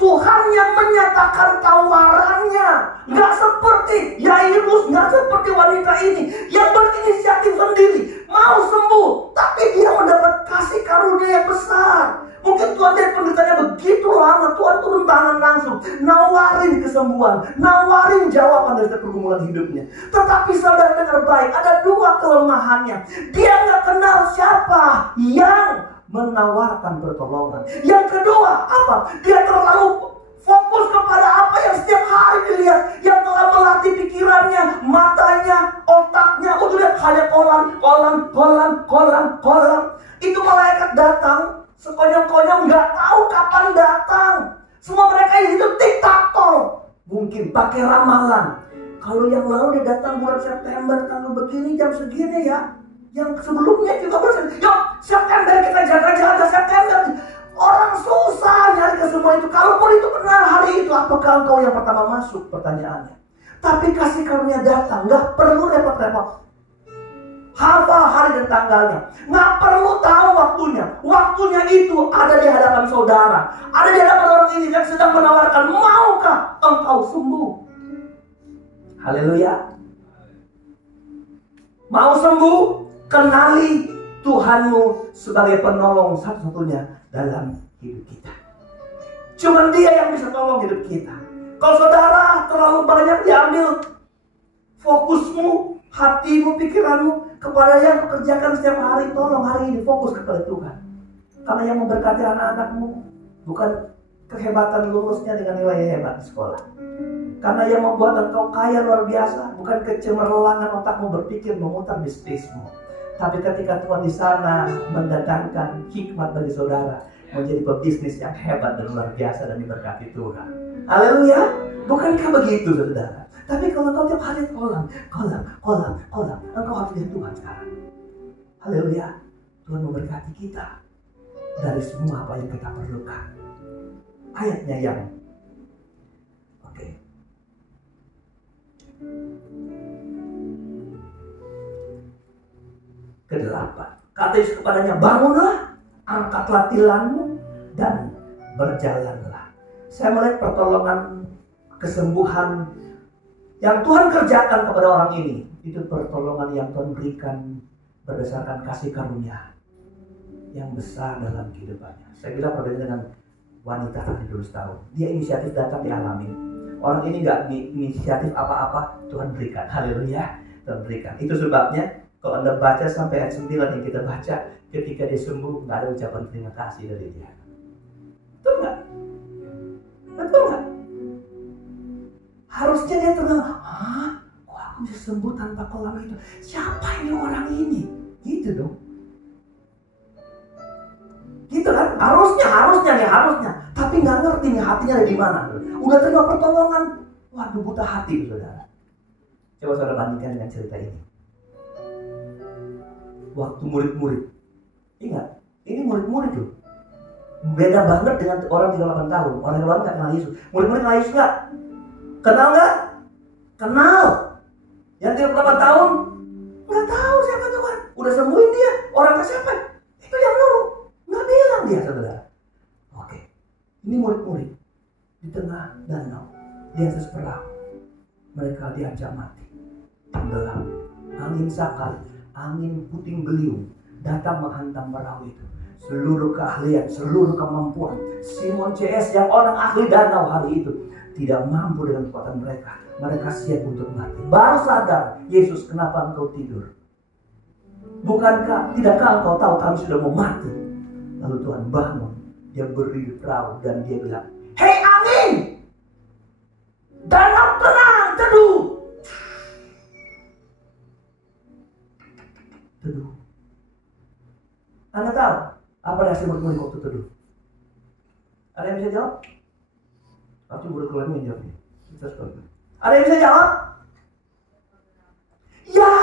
Tuhan yang menyatakan tawarannya. Gak seperti Yairus, gak seperti wanita ini yang berinisiatif sendiri mau sembuh, tapi dia mendapat kasih karunia yang besar. Mungkin Tuhan lihat penderitanya begitu lama, Tuhan turun tangan langsung, nawarin kesembuhan, nawarin jawaban dari setiap pergumulan hidupnya. Tetapi saudara dengar baik, ada dua kelemahannya. Dia gak kenal siapa yang menawarkan pertolongan. Yang kedua, apa? Dia terlalu fokus kepada apa yang setiap hari dilihat, yang telah melatih pikirannya, matanya, otaknya. Udah lihat hanya kolam. Itu malaikat datang sekonyong-konyong, nggak tahu kapan datang. Semua mereka hidup diktator. Mungkin pakai ramalan. Kalau yang lalu dia datang bulan September tanggal begini jam segini ya. Yang sebelumnya juga bulan September kita jaga-jaga September. Orang susah nyari ke semua itu. Kalaupun itu benar hari itu, apakah engkau yang pertama masuk? Pertanyaannya. Tapi kasih karunia datang, nggak perlu repot-repot. Hafal hari dan tanggalnya, nggak perlu tahu waktunya. Waktunya itu ada di hadapan saudara, ada di hadapan orang ini yang sedang menawarkan, maukah engkau sembuh? Haleluya. Mau sembuh? Kenali Tuhanmu sebagai penolong satu-satunya dalam hidup kita. Cuman Dia yang bisa tolong hidup kita. Kalau saudara terlalu banyak diambil fokusmu, hatimu, pikiranmu kepada yang kerjakan setiap hari, tolong hari ini fokus kepada Tuhan. Karena yang memberkati anak-anakmu bukan kehebatan lulusnya dengan nilai hebat di sekolah. Karena yang membuat engkau kaya luar biasa bukan kecemerlangan otakmu berpikir memutar bisnismu. Tapi ketika Tuhan di sana mendatangkan hikmat bagi saudara menjadi pebisnis yang hebat dan luar biasa dan diberkati Tuhan. Haleluya. Bukankah begitu saudara? Tapi kalau kau tiap hari kolam, engkau harus lihat Tuhan sekarang. Haleluya. Tuhan memberkati kita dari semua apa yang kita perlukan. Ayatnya yang ke-8. Kata Yesus kepadanya, bangunlah, angkatlah tilanmu, dan berjalanlah. Saya melihat pertolongan kesembuhan yang Tuhan kerjakan kepada orang ini. Itu pertolongan yang Tuhan berikan berdasarkan kasih karunia yang besar dalam kehidupannya. Saya bilang berbeda dengan wanita tadi 12 tahun. Dia inisiatif datang dialami. Orang ini gak inisiatif apa-apa, Tuhan berikan. Haleluya, Tuhan berikan. Itu sebabnya kalau Anda baca sampai ayat 9 yang kita baca, ketika dia sembuh, gak ada ucapan terima kasih dari dia. Betul gak? Betul gak? Harusnya dia tenang. Hah? Kok aku bisa sembuh tanpa kolam itu? Siapa ini orang ini? Gitu dong. Gitu kan? Harusnya. Tapi gak ngerti nih hatinya ada di mana. Udah terima pertolongan. Waduh, buta hati saudara. Coba saudara bandingkan dengan cerita ini. Waktu murid-murid, ingat, ini murid-murid loh. Beda banget dengan orang 38 tahun. Orang 38 gak kenal Yesus. Murid-murid kenal Yesus gak? Kenal gak? Kenal. Yang 38 tahun gak tahu siapa Tuhan. Udah sembuhin dia. Orang ke siapa? Itu yang nyuruh. Gak bilang dia saudara. Oke, ini murid-murid di tengah danau, di atas perahu. Mereka diancam mati, tenggelam, angin sakal, angin puting beliung datang menghantam perahu itu. Seluruh keahlian, seluruh kemampuan Simon CS yang orang ahli danau hari itu tidak mampu dengan kekuatan mereka. Mereka siap untuk mati. Baru sadar, Yesus, kenapa engkau tidur? Tidakkah engkau tahu kami sudah mau mati? Lalu Tuhan bangun, dia berdiri di perahu dan dia bilang, hei angin, danau tenang, teduh. Teduh. Anda tahu apa reaksi murid-murid waktu teduh? Ada yang bisa jawab? Pasti murid-murid yang jawab nih. Ada yang bisa jawab? Ya.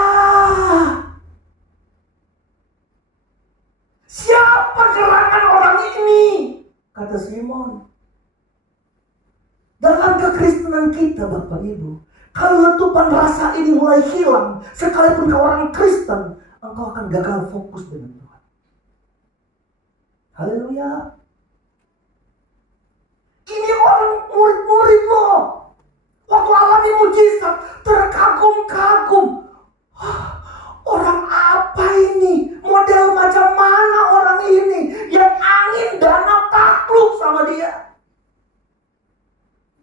Siapa gerangan orang ini? Kata Simon. Dalam kekristenan kita Bapak Ibu, kalau letupan rasa ini mulai hilang, sekalipun kau orang Kristen, engkau akan gagal fokus dengan Tuhan. Haleluya. Ini orang murid-murid loh. Waktu alami mujizat, terkagum-kagum. Orang apa ini? Model macam mana orang ini? Yang angin danau takluk sama dia.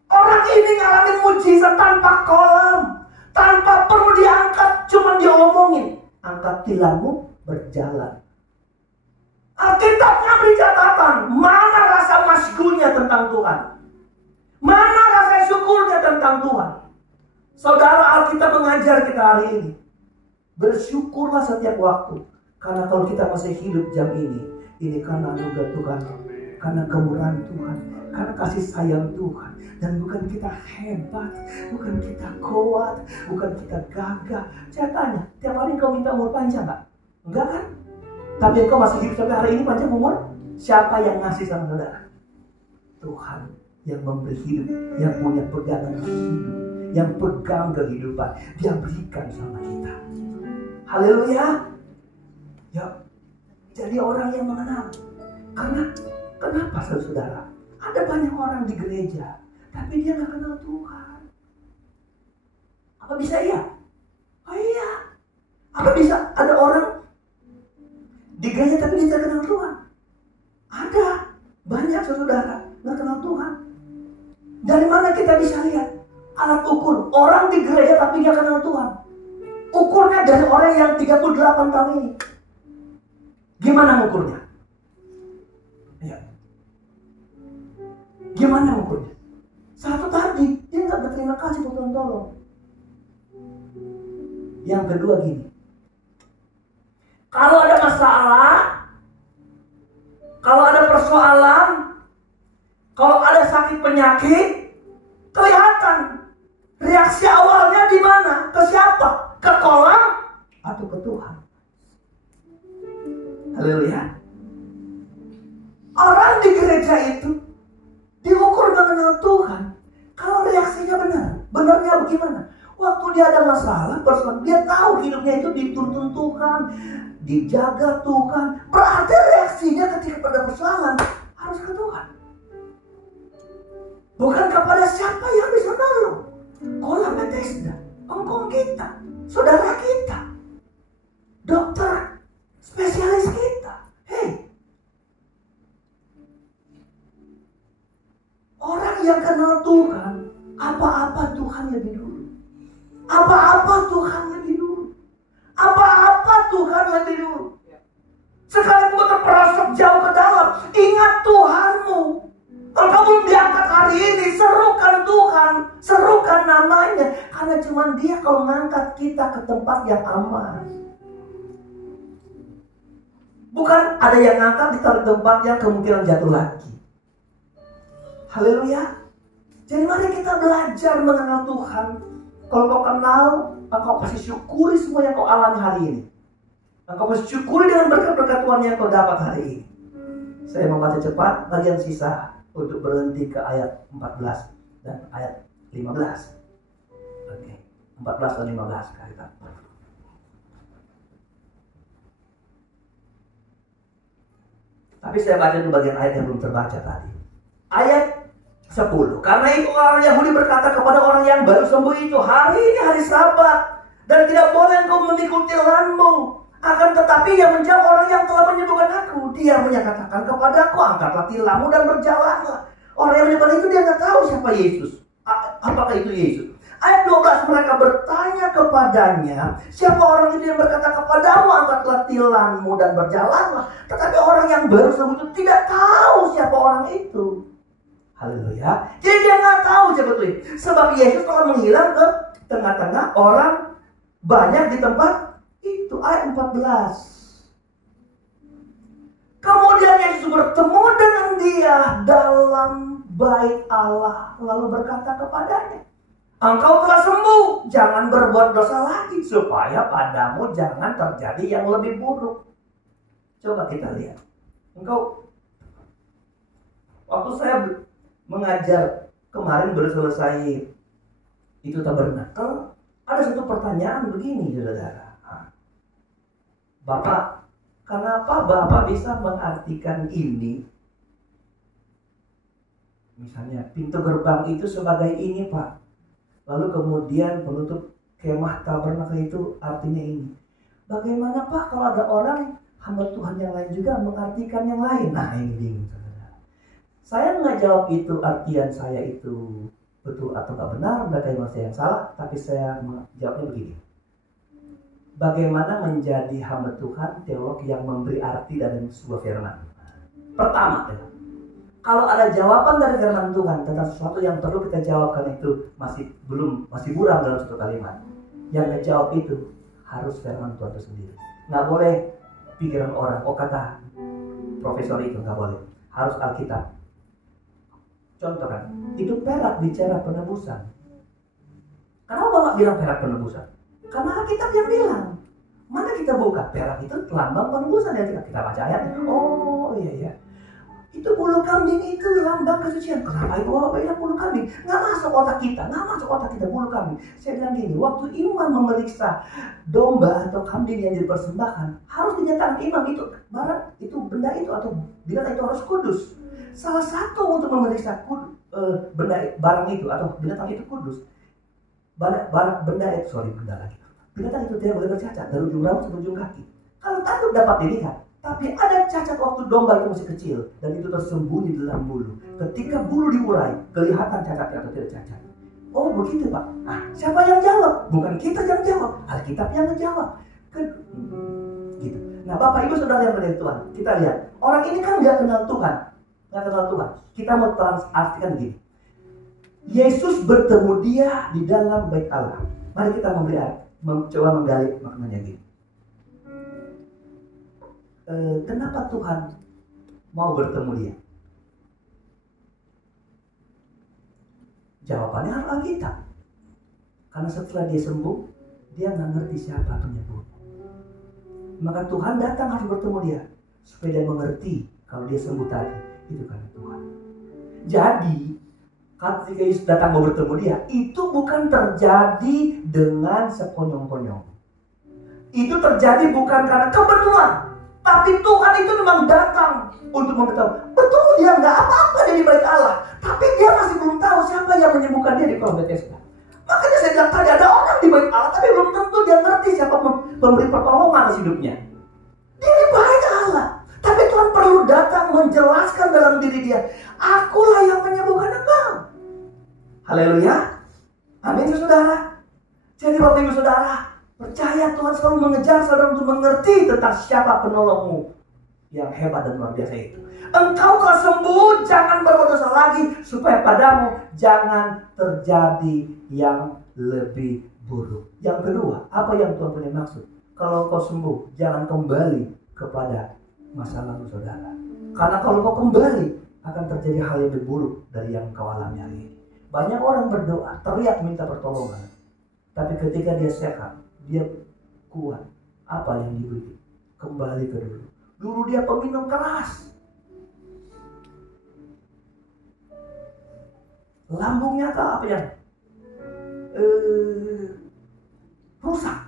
Orang ini ngalamin mujizat tanpa kolam, tanpa perlu diangkat, cuma diomongin. Angkat tilangmu, berjalan. Alkitabnya beri catatan, mana rasa masgunya tentang Tuhan? Mana rasa syukurnya tentang Tuhan? Saudara, Alkitab mengajar kita hari ini, bersyukurlah setiap waktu. Karena kalau kita masih hidup jam ini karena anugerah Tuhan, karena kemurahan Tuhan, karena kasih sayang Tuhan. Dan bukan kita hebat, bukan kita kuat, bukan kita gagah. Saya tanya, tiap hari kau minta umur panjang gak? Enggak kan? Tapi engkau masih hidup sampai hari ini panjang umur. Siapa yang ngasih sama saudara? Tuhan yang memberi hidup, yang punya pegangan hidup, yang pegang kehidupan, dia berikan sama kita. Haleluya. Ya, jadi orang yang mengenal. Karena kenapa saudara? Ada banyak orang di gereja, tapi dia nggak kenal Tuhan. Apa bisa iya? Oh iya. Apa bisa ada orang di gereja tapi dia tidak kenal Tuhan? Ada banyak saudara nggak kenal Tuhan. Dari mana kita bisa lihat alat ukur orang di gereja tapi nggak kenal Tuhan? Ukurnya dari orang yang 38 tahun ini. Gimana ukurnya? Ya. Gimana ukurnya? Satu tadi, dia nggak berterima kasih buat Tuhan tolong. Yang kedua gini, kalau ada masalah, kalau ada persoalan, kalau ada sakit penyakit, kelihatan reaksi awalnya di mana? Ke siapa? Ke kolam atau ke Tuhan? Haleluya. Orang di gereja itu diukur mengenal Tuhan. Kalau reaksinya benar, benarnya bagaimana? Waktu dia ada masalah, persoalan, dia tahu hidupnya itu dituntun Tuhan, dijaga Tuhan. Berarti reaksinya ketika pada persoalan harus ke Tuhan. Bukan kepada siapa yang bisa nolong. Kolam Bethesda, engkau kita, saudara kita, dokter, spesialis kita. Hei, orang yang kenal Tuhan, apa-apa Tuhan lebih dulu. Apa-apa Tuhan lebih dulu. Apa-apa Tuhan lebih dulu. Sekalipun terperosok jauh ke dalam, ingat Tuhanmu. Engkau belum diangkat hari ini, serukan Tuhan, serukan namanya. Karena cuma dia kalau mengangkat kita ke tempat yang aman. Bukan ada yang ngangkat ditaruh tempat yang kemungkinan jatuh lagi. Haleluya. Jadi mari kita belajar mengenal Tuhan. Kalau kau kenal, engkau pasti syukuri semua yang kau alami hari ini. Engkau pasti syukuri dengan berkat-berkat Tuhan yang kau dapat hari ini. Saya membaca cepat bagian sisa untuk berhenti ke ayat 14 dan ayat 15. Oke, 14 dan 15 kita. Tapi saya baca dulu bagian ayat yang belum terbaca tadi. Ayat 10. Karena itu orang Yahudi berkata kepada orang yang baru sembuh itu, hari ini hari Sabat dan tidak boleh engkau memikul tilanmu. Akan tetapi ia menjawab orang yang telah menyembuhkan aku. Dia menyatakan kepadaku, angkatlah tilammu dan berjalanlah. Orang yang menyembuhkan itu dia nggak tahu siapa Yesus. Apakah itu Yesus? Ayat 12, mereka bertanya kepadanya, siapa orang itu yang berkata kepadamu, angkatlah tilammu dan berjalanlah. Tetapi orang yang baru sembuh itu tidak tahu siapa orang itu. Haleluya. Jadi dia nggak tahu sebetulnya. Sebab Yesus telah menghilang ke tengah-tengah orang banyak di tempat itu. Ayat 14. Kemudian Yesus bertemu dengan dia dalam bait Allah, lalu berkata kepadanya, engkau telah sembuh, jangan berbuat dosa lagi, supaya padamu jangan terjadi yang lebih buruk. Coba kita lihat. Engkau, waktu saya mengajar kemarin baru selesai itu tabernakel, ada satu pertanyaan begini, saudara. Bapak, kenapa Bapak bisa mengartikan ini Misalnya pintu gerbang itu sebagai ini Pak. Lalu kemudian penutup kemah tabernakel itu artinya ini. Bagaimana Pak kalau ada orang hamba Tuhan yang lain juga mengartikan yang lain? Nah ini bingung saudara. Saya nggak jawab itu artian saya itu betul atau nggak benar, berarti saya yang salah. Tapi saya jawabnya begini. Bagaimana menjadi hamba Tuhan, teolog yang memberi arti dari sebuah firman? Pertama, kalau ada jawaban dari firman Tuhan tentang sesuatu yang perlu kita jawabkan itu masih buram dalam satu kalimat. Yang ngejawab itu harus firman Tuhan itu sendiri. Nggak boleh pikiran orang. Oh kata profesor itu nggak boleh. Harus Alkitab. Contoh kan, itu perak bicara penebusan. Kenapa Bapak bilang perak penebusan? Karena Alkitab yang bilang. Mana kita buka? Perak itu lambang penebusan ya. Kita baca ayatnya. Oh iya. Itu bulu kambing itu lambang kesucian. Kenapa itu Bapak bilang bulu kambing? Nggak masuk otak kita bulu kambing. Saya bilang gini, waktu imam memeriksa domba atau kambing yang dipersembahkan, harus dinyatakan imam itu barang itu benda itu atau binatang itu harus kudus. Salah satu untuk memeriksa barang itu atau binatang itu kudus. Binatang itu tidak boleh bercacat dari ujung rambut sampai ujung kaki. Kalau tanduk dapat dilihat, tapi ada cacat waktu domba itu masih kecil dan itu tersembunyi di dalam bulu. Ketika bulu diurai, kelihatan cacatnya atau tidak cacat. Oh begitu Pak. Nah, siapa yang jawab? Bukan kita yang jawab, Alkitab yang menjawab. Gitu. Nah Bapak Ibu Saudara yang berkati Tuhan, kita lihat orang ini kan nggak kenal Tuhan. Kita mau transartikan gini. Yesus bertemu dia di dalam bait Allah. Mari kita coba menggali maknanya gini. Kenapa Tuhan mau bertemu dia? Jawabannya harus Alkitab. Karena setelah dia sembuh, dia nggak ngerti siapa penyembuh. Maka Tuhan datang harus bertemu dia supaya dia mengerti kalau dia sembuh tadi itu karena Tuhan. Jadi ketika Yesus datang mau bertemu dia, itu bukan terjadi dengan sekonyong-konyong. Itu terjadi bukan karena kebetulan, tapi Tuhan itu memang datang untuk memberitahu. Betul dia nggak apa-apa dari bait Allah, tapi dia masih belum tahu siapa yang menyembuhkan dia di kolam Bethesda. Makanya saya bilang tadi ada orang di bait Allah, tapi belum tentu dia ngerti siapa pemberi pertolongan atas hidupnya. Dia di bait Allah, tapi Tuhan perlu datang menjelaskan dalam diri dia, akulah yang menyembuhkan engkau. Haleluya. Amin saudara. Jadi Bapak Ibu Saudara, percaya Tuhan selalu mengejar saudara untuk mengerti tentang siapa penolongmu yang hebat dan luar biasa itu. Engkau telah sembuh, jangan berbuat dosa lagi, supaya padamu jangan terjadi yang lebih buruk. Yang kedua, apa yang Tuhan punya maksud? Kalau kau sembuh, jangan kembali kepada masa lalu saudara. Karena kalau kau kembali, akan terjadi hal yang lebih buruk dari yang kau alami hari ini. Banyak orang berdoa, teriak minta pertolongan. Tapi ketika dia sehat, dia kuat. Apa yang diberi? Kembali ke dulu. Dulu dia peminum keras. Lambungnya apa ya? Rusak.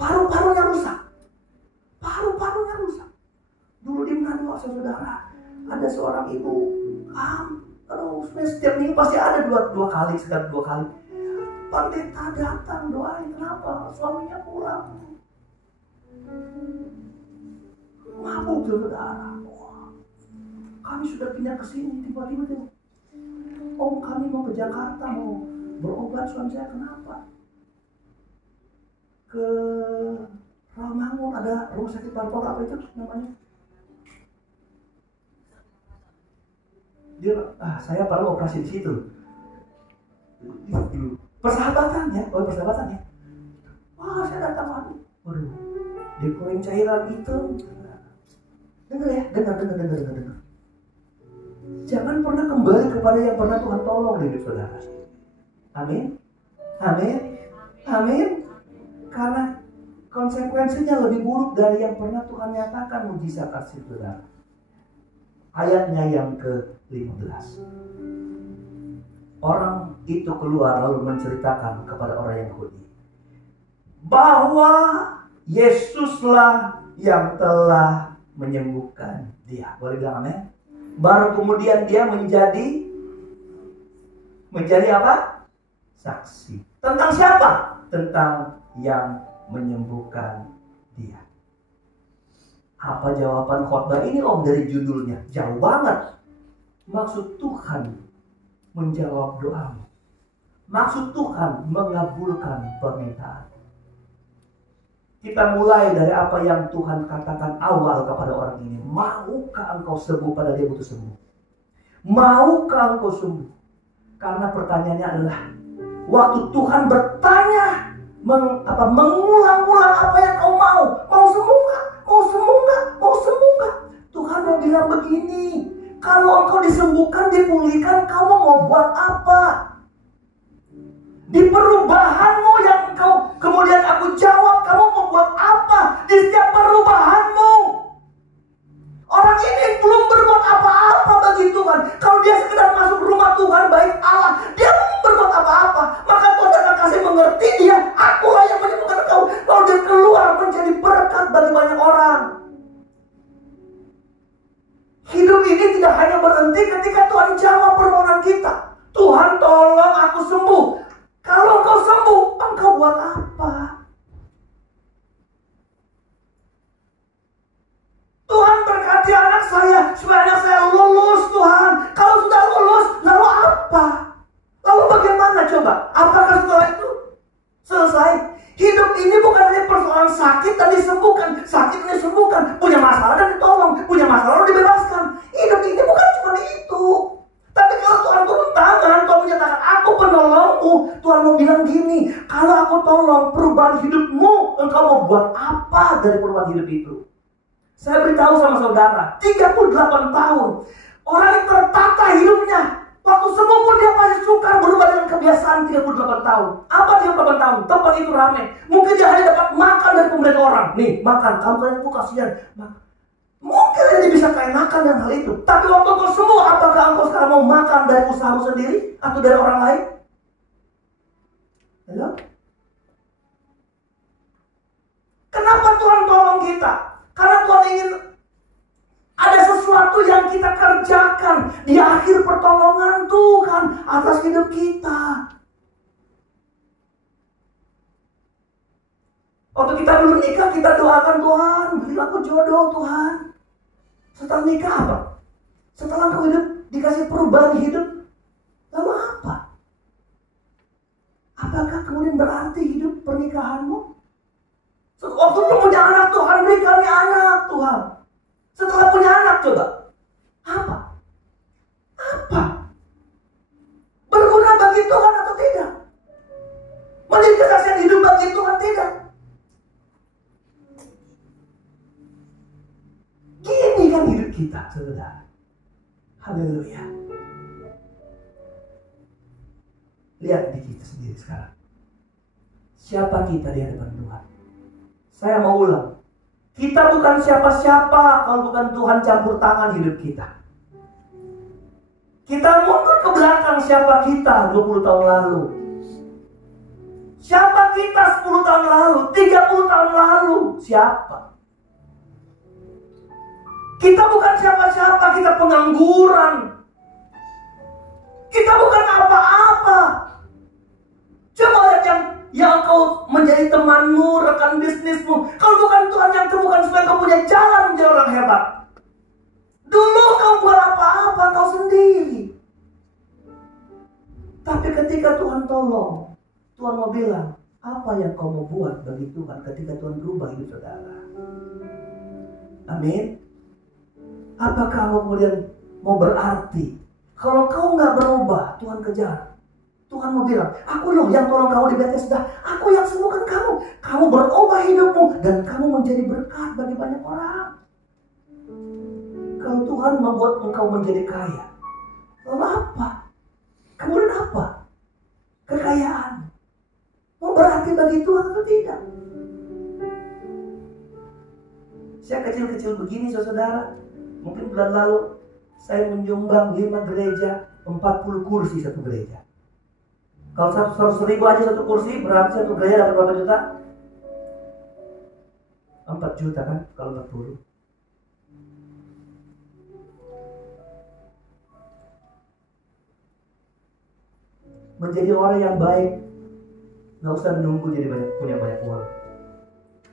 Paru-parunya rusak. Paru-parunya rusak. Dulu di Manado saudara, ada seorang ibu terus setiap minggu pasti ada dua kali. Pendeta datang doain, kenapa? Suaminya pulang mabuk saudara. Kami sudah pindah ke sini, tiba-tiba dia, kami mau ke Jakarta, mau berobat, suami saya kenapa? Ke Rawamangun ada rumah sakit paru-paru apa itu namanya? Dia, saya perlu operasi di situ. Persahabatan ya. Wah, saya datang lagi. Waduh, dikurang cairan itu. Dengar. Jangan pernah kembali kepada yang pernah Tuhan tolong di hidup saudara. Amin. Karena konsekuensinya lebih buruk dari yang pernah Tuhan nyatakan mujizat kasih saudara. Ayatnya yang ke-15. Orang itu keluar lalu menceritakan kepada orang Yahudi bahwa Yesuslah yang telah menyembuhkan dia. Boleh bilang amin? Baru kemudian dia menjadi menjadi apa? Saksi. Tentang siapa? Tentang yang menyembuhkan dia. Apa jawaban khotbah ini om dari judulnya? Jauh banget. Maksud Tuhan menjawab doamu. Maksud Tuhan mengabulkan permintaan. Kita mulai dari apa yang Tuhan katakan awal kepada orang ini. Maukah engkau sembuh pada dia butuh sembuh? Maukah engkau sembuh? Karena pertanyaannya adalah waktu Tuhan bertanya mengulang-ulang apa yang kau mau. Mau sembuh nggak? Mau sembuh nggak? Mau sembuh nggak? Tuhan mau bilang begini. Kalau engkau disembuhkan, dipulihkan, kamu mau buat apa? Di perubahanmu yang engkau kemudian aku jawab, kamu mau buat apa? Di setiap perubahanmu. Orang ini belum berbuat apa-apa bagi Tuhan. Kalau dia sekedar masuk rumah Tuhan, baik Allah, dia belum berbuat apa-apa. Maka Tuhan akan kasih mengerti dia, akulah yang menyembuhkan kau. Kalau dia keluar menjadi berkat bagi banyak orang. Hidup ini tidak hanya berhenti ketika Tuhan jawab permohonan kita. Tuhan tolong aku sembuh. Kalau engkau sembuh, engkau buat apa? Tuhan berkati anak saya supaya anak saya lulus, Tuhan. Kalau sudah lulus, lalu apa? Lalu bagaimana coba? Apakah setelah itu selesai? Hidup ini bukan hanya persoalan sakit dan disembuhkan, sakit dan disembuhkan, punya masalah dan ditolong, punya masalah dan dibebaskan. Hidup ini bukan cuma itu. Tapi kalau Tuhan turun tangan, Tuhan menyatakan aku penolongmu, Tuhan mau bilang gini, kalau aku tolong perubahan hidupmu, engkau mau buat apa dari perubahan hidup itu? Saya beritahu sama saudara, 38 tahun, orang yang tertata hidupnya, waktu sembuh pun dia masih sukar berubah dengan kebiasaan 38 tahun. Apa 38 tahun? Tempat itu ramai. Mungkin dia hanya dapat makan dari pemberian orang. Nih, makan, kamu kalian itu kasihan. Mungkin dia bisa keenakan dengan hal itu. Tapi waktu engkau sembuh, apakah engkau sekarang mau makan dari usahamu sendiri atau dari orang lain? Halo? Kenapa Tuhan tolong kita? Karena Tuhan ingin ada sesuatu yang kita kerjakan di akhir pertolongan Tuhan atas hidup kita. Waktu kita belum nikah, kita doakan Tuhan, beri aku jodoh Tuhan. Setelah nikah apa? Setelah engkau hidup, dikasih perubahan hidup, lalu apa? Apakah kemudian berarti hidup pernikahanmu? Waktu belum punya anak, Tuhan beri kami anak Tuhan. Setelah punya anak, coba apa? Apa? Berguna bagi Tuhan atau tidak? Menjadi kesaksian hidup bagi Tuhan tidak? Gini kan hidup kita, saudara. Haleluya. Lihat di kita sendiri sekarang. Siapa kita di hadapan Tuhan? Saya mau ulang. Kita bukan siapa-siapa kalau bukan Tuhan campur tangan hidup kita. Kita mundur ke belakang, siapa kita 20 tahun lalu? Siapa kita 10 tahun lalu? 30 tahun lalu? Siapa? Kita bukan siapa-siapa, kita pengangguran. Kita bukan apa-apa. Coba lihat yang kau menjadi temanmu, rekan bisnismu. Kalau bukan Tuhan yang temukan supaya kau punya jalan menjadi orang hebat. Dulu kau bukan apa-apa, kau sendiri. Tapi ketika Tuhan tolong, Tuhan mau bilang, apa yang kau mau buat bagi Tuhan ketika Tuhan berubah hidup saudara? Amin. Apakah kau kemudian mau berarti? Kalau kau nggak berubah, Tuhan kejar. Tuhan mau bilang, aku loh yang tolong kamu di Bethesda. Aku yang sembuhkan kamu. Kamu berubah hidupmu dan kamu menjadi berkat bagi banyak orang. Kalau Tuhan membuat engkau menjadi kaya, lalu apa? Kemudian apa? Kekayaan. Mau berarti bagi Tuhan atau tidak? Saya kecil-kecil begini saudara. Mungkin bulan lalu saya menyumbang 5 gereja, 40 kursi satu gereja. Kalau 100.000 aja satu kursi, berarti satu gereja dapat berapa juta? 4 juta kan, kalau 40. Menjadi orang yang baik, nggak usah nunggu jadi punya banyak uang.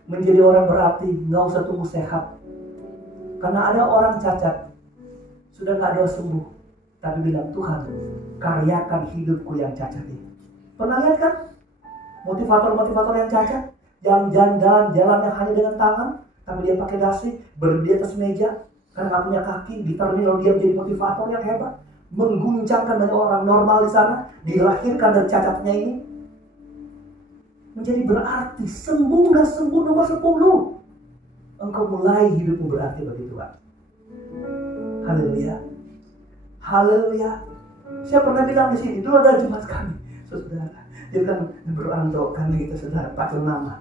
Menjadi orang berarti, nggak usah tunggu sehat. Karena ada orang cacat, sudah nggak ada sembuh, tapi bilang, Tuhan, karyakan hidupku yang cacat ini. Pernah lihat kan? Motivator-motivator yang cacat, yang jalan yang hanya dengan tangan, tapi dia pakai dasi, berdiri atas meja, karena nggak punya kaki, gitarnya lalu dia menjadi motivator yang hebat, mengguncangkan banyak orang normal di sana, dilahirkan dari cacatnya ini, menjadi berarti. Sembuh nggak sembuh, nomor 10. Engkau mulai hidupmu berarti bagi Tuhan. Haleluya, haleluya. Saya pernah bilang di sini, dulu ada jemaat kami, saudara. Dia kan beranto, kami kita saudara pakai nama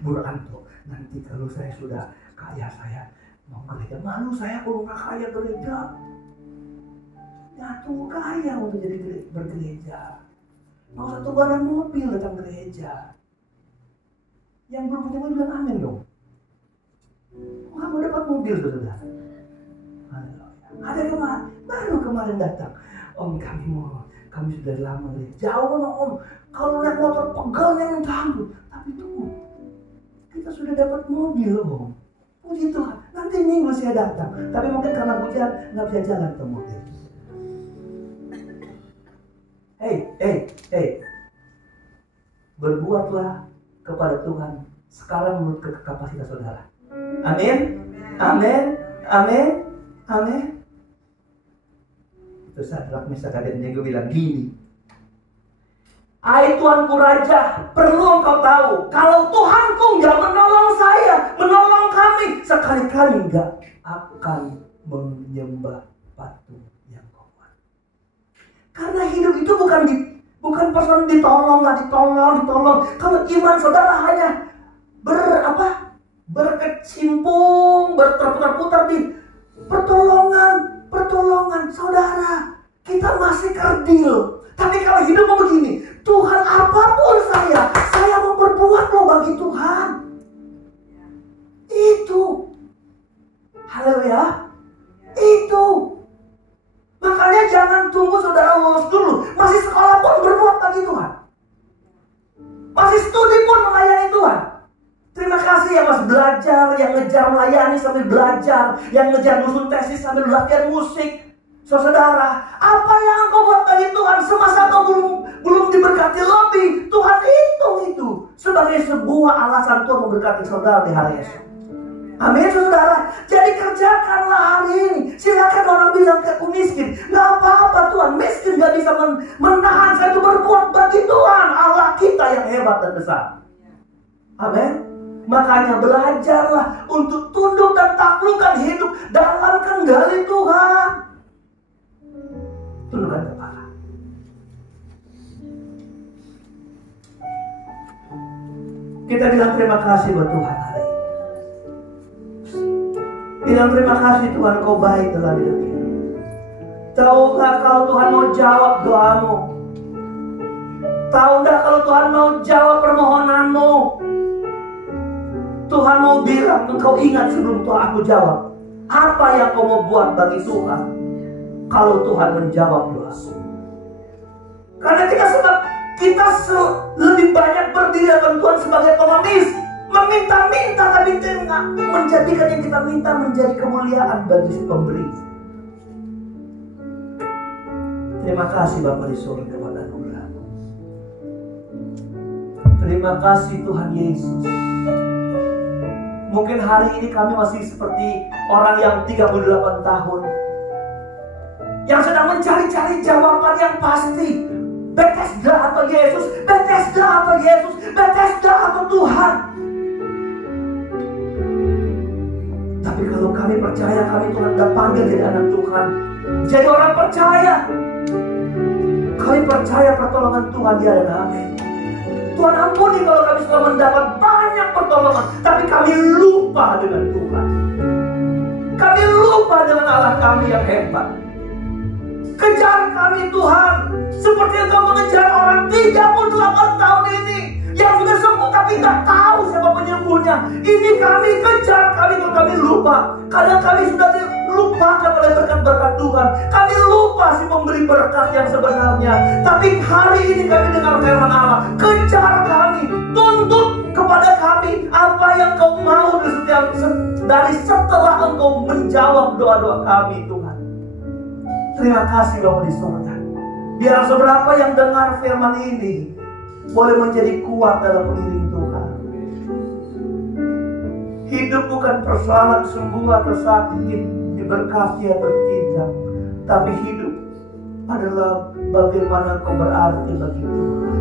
beranto. Nanti kalau saya sudah kaya, saya mau gereja. Malu saya kalau nggak kaya gereja. Ya tunggu kaya untuk jadi bergereja. Mau satu barang mobil datang gereja. Yang belum punya mobil bilang amin dong. Nggak mau dapat mobil saudara. Ada baru kemarin datang. Om kami sudah lama gereja. Jauh loh om. Kalau naik motor pegalnya yang tangguh. Tapi tunggu, kita sudah dapat mobil om. Puji Tuhan. Nanti minggu saya datang. Tapi mungkin karena hujan nggak bisa jalan ke mobil. Hey, berbuatlah kepada Tuhan sekarang menurut kapasitas saudara. Amin, amin, amin, amin. Itu Sadrak, Mesak, Abednego bilang gini, hai Tuanku Raja, perlu engkau tahu, kalau Tuhanku nggak menolong saya, menolong kami, sekali-kali nggak akan menyembah patung. Karena hidup itu bukan persoalan ditolong, nggak ditolong. Kalau iman saudara hanya berkecimpung, berputar-putar di pertolongan saudara, kita masih kerdil. Tapi kalau hidupmu begini, Tuhan apapun saya mau berbuat loh bagi Tuhan. Itu, haleluya, itu. Makanya jangan tunggu saudara lulus dulu. Masih sekolah pun berbuat bagi Tuhan. Masih studi pun melayani Tuhan. Terima kasih ya mas belajar, yang ngejar melayani sambil belajar, yang ngejar nyusun tesis sambil latihan musik. Saudara, apa yang engkau buat bagi Tuhan semasa engkau belum diberkati lebih, Tuhan hitung itu sebagai sebuah alasan Tuhan memberkati saudara di hari esok. Amin saudara. Jadi kerjakanlah hari ini. Silakan orang bilang ke aku miskin, nggak apa-apa Tuhan, miskin nggak bisa menahan saya itu berbuat bagi Tuhan Allah kita yang hebat dan besar. Amin. Makanya belajarlah untuk tunduk dan taklukkan hidup dalam kendali Tuhan. Tundukkan kepala. Kita bilang terima kasih buat Tuhan hari ini. Bilang terima kasih Tuhan, kau baik dalam hidup ini. Tahu gak kalau Tuhan mau jawab doamu? Tahu gak kalau Tuhan mau jawab permohonanmu? Tuhan mau bilang, engkau ingat sebelum Tuhan aku jawab, apa yang kau mau buat bagi Tuhan kalau Tuhan menjawab doa? Karena kita lebih banyak berdiri depan Tuhan sebagai pengemis, meminta-minta tapi tidak menjadikan yang kita minta menjadi kemuliaan bagi si pemberi. Terima kasih Bapa di surga pada anugerah-Mu. Terima kasih Tuhan Yesus. Mungkin hari ini kami masih seperti orang yang 38 tahun yang sedang mencari-cari jawaban yang pasti. Bethesda atau Yesus, Bethesda atau Yesus, Bethesda atau Tuhan. Tapi kalau kami percaya kami Tuhan sudah panggil jadi anak Tuhan, jadi orang percaya, kami percaya pertolongan Tuhan dia dan amin. Tuhan ampuni kalau kami sudah mendapat banyak pertolongan, tapi kami lupa dengan Tuhan. Kami lupa dengan Allah kami yang hebat. Kejar kami Tuhan, seperti Engkau mengejar orang 38 tahun ini yang sudah sembuh tapi nggak tahu siapa penyembuhnya. Ini kami kejar kami kalau kami lupa. Kadang kami sudah terlupakan oleh berkat-berkat Tuhan. Kami lupa sih memberi berkat yang sebenarnya. Tapi hari ini kami dengar firman Allah, kejar kami, tuntut kepada kami apa yang kau mau dari setelah engkau menjawab doa-doa kami, Tuhan. Terima kasih Bapa di surga. Biar seberapa yang dengar firman ini boleh menjadi kuat dalam mengiring Tuhan. Hidup bukan persoalan sembuh atau sakit, diberkati atau tidak, tapi hidup adalah bagaimana kau berarti bagi Tuhan.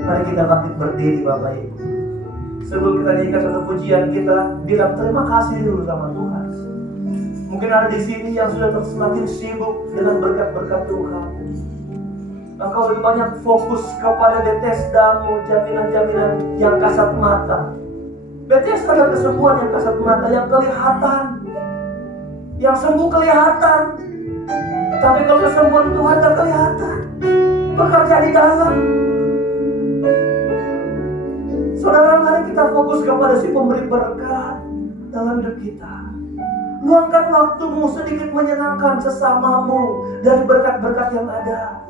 Mari kita bangkit berdiri Bapak Ibu. Sebelum kita nyanyikan satu pujian, kita bilang terima kasih dulu sama Tuhan. Mungkin ada di sini yang sudah semakin sibuk dengan berkat-berkat Tuhan. Engkau lebih banyak fokus kepada Bethesda-mu, jaminan-jaminan yang kasat mata. Bethesda adalah kesembuhan yang kasat mata, yang kelihatan, yang sembuh kelihatan. Tapi kalau kesembuhan Tuhan tak kelihatan, bekerja di dalam. Saudara, mari kita fokus kepada si pemberi berkat dalam hidup kita. Luangkan waktumu sedikit menyenangkan sesamamu dari berkat-berkat yang ada.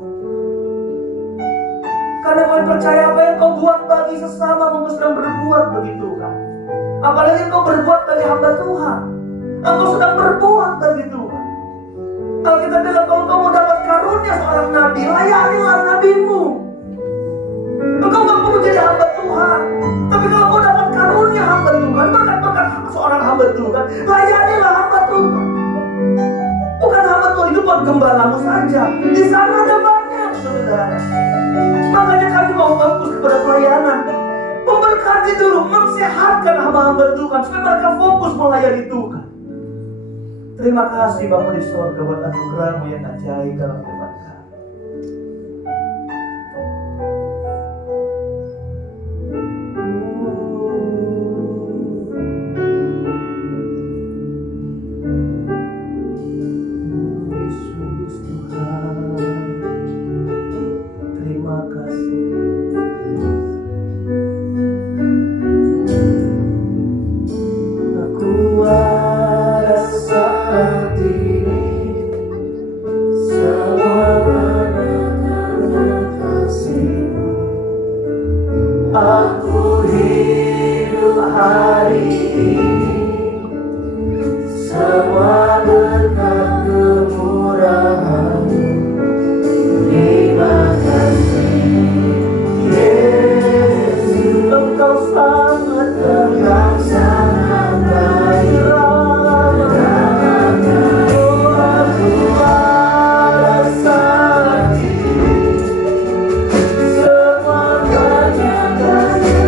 Karena kau percaya apa yang kau buat bagi sesamamu, kau sedang berbuat bagi Tuhan. Apalagi kau berbuat bagi hamba Tuhan, engkau sedang berbuat bagi Tuhan. Kalau kita bilang kalau kau mau dapat karunia seorang nabi, layanilah nabimu. Engkau gak perlu jadi hamba Tuhan, tapi kalau kau dapat karunia hamba Tuhan, berkat-berkat seorang hamba Tuhan, layanilah hamba Tuhan. Bukan hamba Tuhan itu buat gembalamu saja, di sana ada banyak saudara. Makanya kami mau fokus kepada pelayanan, memberkati dulu, mensehatkan hamba-hamba Tuhan supaya mereka fokus melayani Tuhan. Terima kasih Bapa di surga buat anugerah-Mu yang ajaib dalam firman kami. Yesus Tuhan, terima kasih. Aku ada saat ini, semua karena kasih-Mu. Aku hidup hari ini, semua berkat kemurahan-Mu. Terima kasih Yesus, Engkau sangat baik. Semua karena kasih.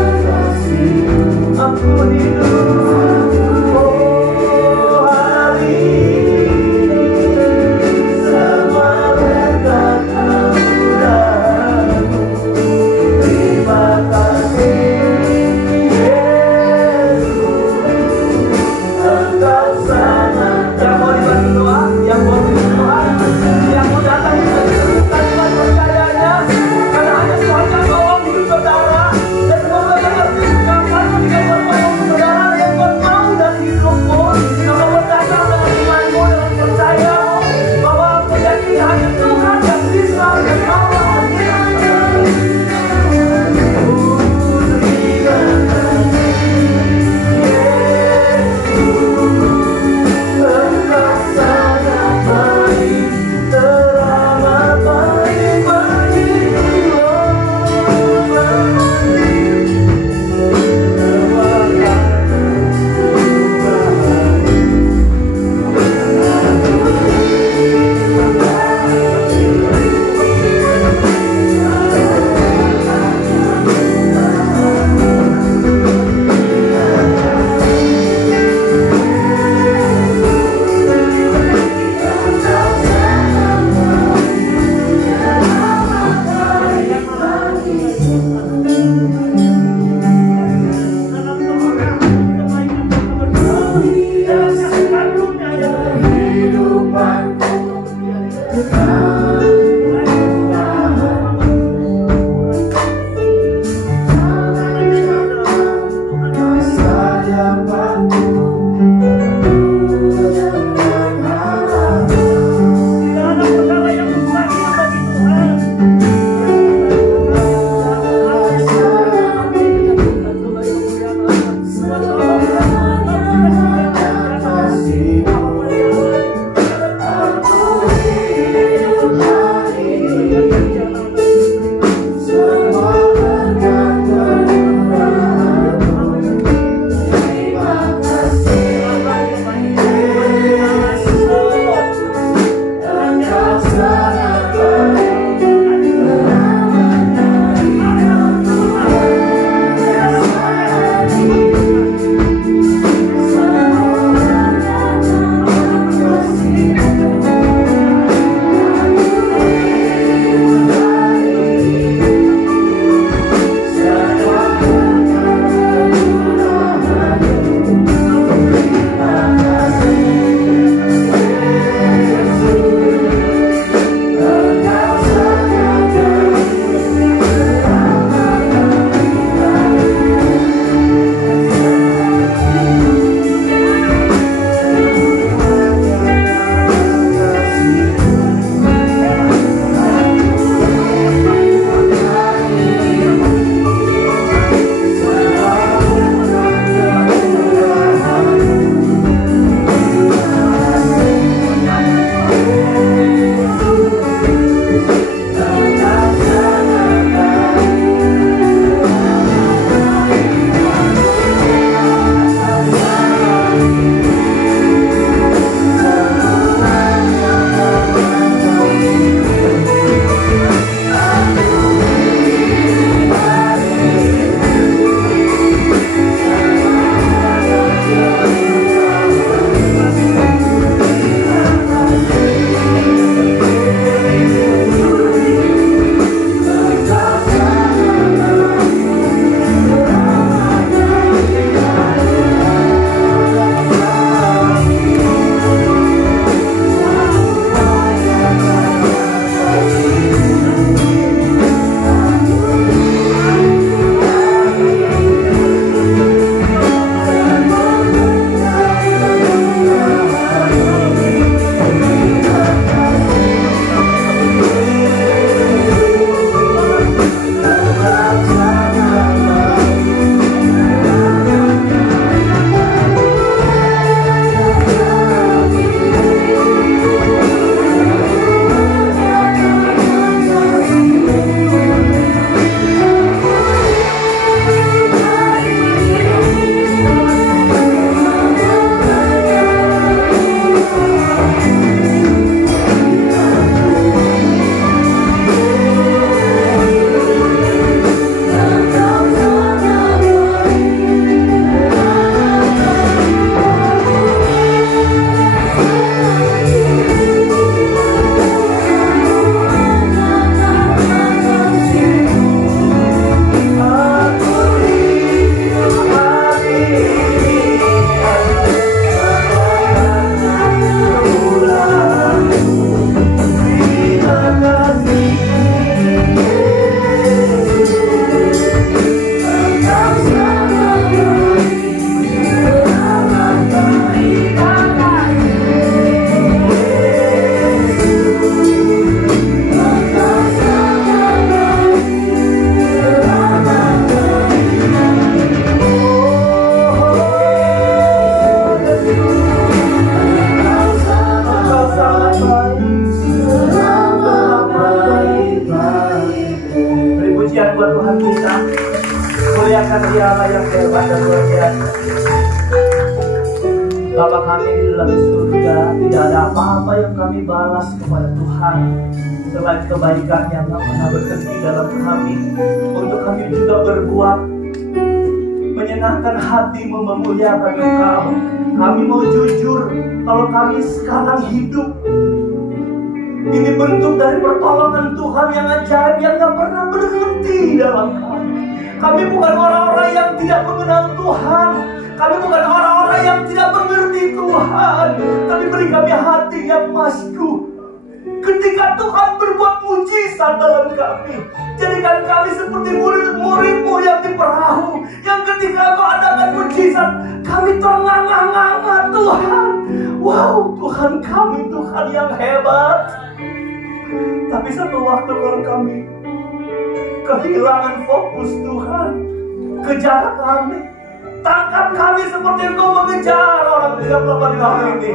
pujian buat Tuhan kita. Muliakan Dia Allah yang hebat dan luar biasa. Bapa kami di dalam surga, tidak ada apa-apa yang kami balas kepada Tuhan selain kebaikan yang tak pernah berhenti dalam kami, untuk kami juga berbuat menyenangkan hatimu, memuliakan Engkau. Kami mau jujur kalau kami sekarang hidup ini bentuk dari pertolongan Tuhan yang ajaib, yang tak pernah berhenti dalam kami. Kami bukan orang-orang yang tidak mengenal Tuhan. Kami bukan orang-orang yang tidak mengerti Tuhan. Tapi beri kami hati yang masku ketika Tuhan berbuat mujizat dalam kami. Jadikan kami seperti murid-murid-Mu yang di perahu, yang ketika Kau adakan mujizat, kami ternganga-nganga Tuhan. Wow, Tuhan kami Tuhan yang hebat. Tapi satu waktu kalau kami kehilangan fokus Tuhan, kejar kami, tangkap kami seperti Engkau mengejar orang 38 tahun ini,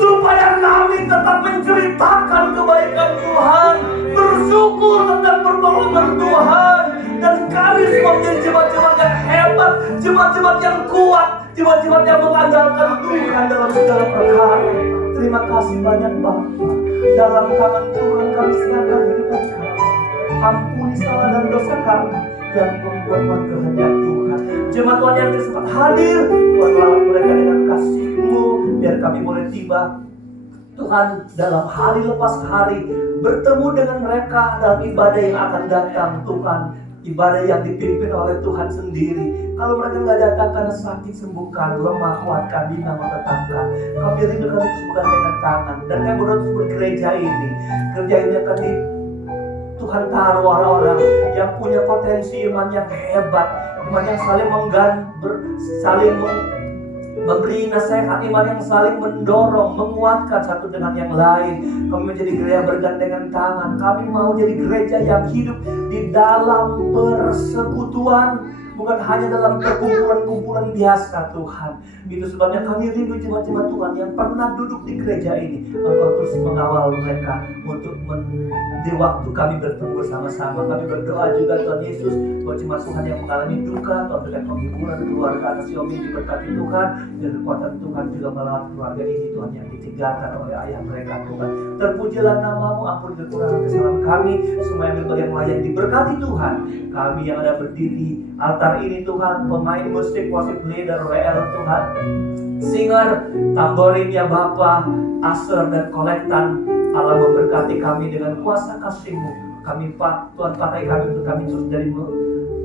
supaya kami tetap menceritakan kebaikan Tuhan, bersyukur tentang pertolongan Tuhan, dan kami semua menjadi jemaat-jemaat yang hebat, jemaat-jemaat yang kuat, jemaat-jemaat yang mengandalkan Tuhan dalam segala perkara. Terima kasih banyak Bapa. Dalam tangan Tuhan kami serahkan hidup kami. Ampuni salah dan dosa kami yang membuat kehendak Tuhan. Jemaat Tuhan yang sempat hadir, Tuhan rawat mereka dengan kasih-Mu, biar kami boleh tiba Tuhan dalam hari lepas hari, bertemu dengan mereka dalam ibadah yang akan datang Tuhan. Ibadah yang dipimpin oleh Tuhan sendiri. Kalau mereka nggak datang karena sakit, sembuhkan, lemah, kuatkan, bina, tetapkan. Kami rindu kami sembuhkan dengan tangan. Dan kami berdoa bergereja ini. Gereja ini akan Tuhan taruh orang-orang yang punya potensi iman yang hebat, iman yang saling saling memberi nasihat, iman yang saling mendorong, menguatkan satu dengan yang lain. Kami menjadi gereja bergandengan tangan. Kami mau jadi gereja yang hidup di dalam persekutuan, bukan hanya dalam perkumpulan-kumpulan biasa Tuhan. Itu sebabnya kami rindu jemaat-jemaat Tuhan yang pernah duduk di gereja ini. Engkau terus mengawal mereka untuk di waktu kami bertemu bersama-sama. Kami berdoa juga Tuhan Yesus buat jemaat Tuhan yang mengalami duka, Tuhan berikan penghiburan keluarga anak Siomi, diberkati Tuhan, dan kekuatan Tuhan juga melawat keluarga ini Tuhan yang ditinggalkan oleh ayah mereka Tuhan. Terpujilah nama-Mu, ampuni kekurangan kesalahan kami, semua yang berbagai melayani diberkati Tuhan. Kami yang ada berdiri altar ini Tuhan, pemain musik, worship leader, WL Tuhan, singer, tamborin ya Bapa, aser dan kolektan. Allah memberkati kami dengan kuasa kasih-Mu. Kami Tuhan pakai kami untuk kami terus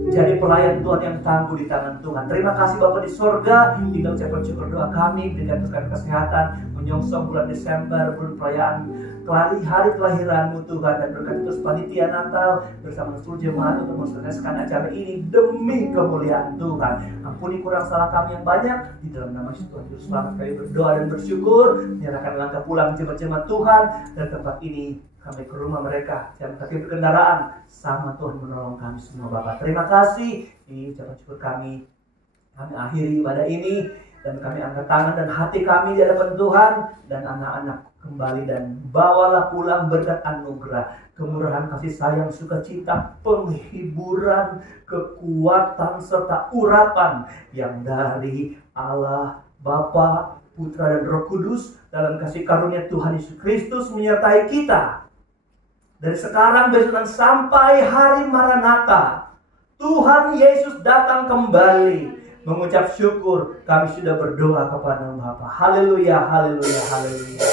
jadi pelayan Tuhan yang tangguh di tangan Tuhan. Terima kasih Bapa di sorga. Tinggal ucapkan syukur doa kami, berikan Tuhan kesehatan menyongsong bulan Desember, bulan perayaan hari kelahiran-Mu Tuhan, dan berkati terus panitia Natal bersama seluruh jemaat untuk mensukseskan acara ini demi kemuliaan Tuhan. Ampuni kurang salah kami yang banyak, di dalam nama Yesus Tuhan Yesus selamat kami berdoa dan bersyukur. Menyerahkan langkah pulang jemaat-jemaat Tuhan dan tempat ini kami ke rumah mereka, jangan kaki berkendaraan, sama Tuhan menolong kami semua Bapak. Terima kasih, ini ucapan syukur kami akhiri ibadah ini, dan kami angkat tangan dan hati kami di hadapan Tuhan, dan anak-anak kembali dan bawalah pulang berkat anugerah, kemurahan, kasih sayang, sukacita, penghiburan, kekuatan, serta urapan yang dari Allah Bapa, Putra dan Roh Kudus dalam kasih karunia Tuhan Yesus Kristus menyertai kita. Dari sekarang besok dan sampai hari Maranatha, Tuhan Yesus datang kembali. Mengucap syukur, kami sudah berdoa kepada Bapa. Haleluya, haleluya, haleluya.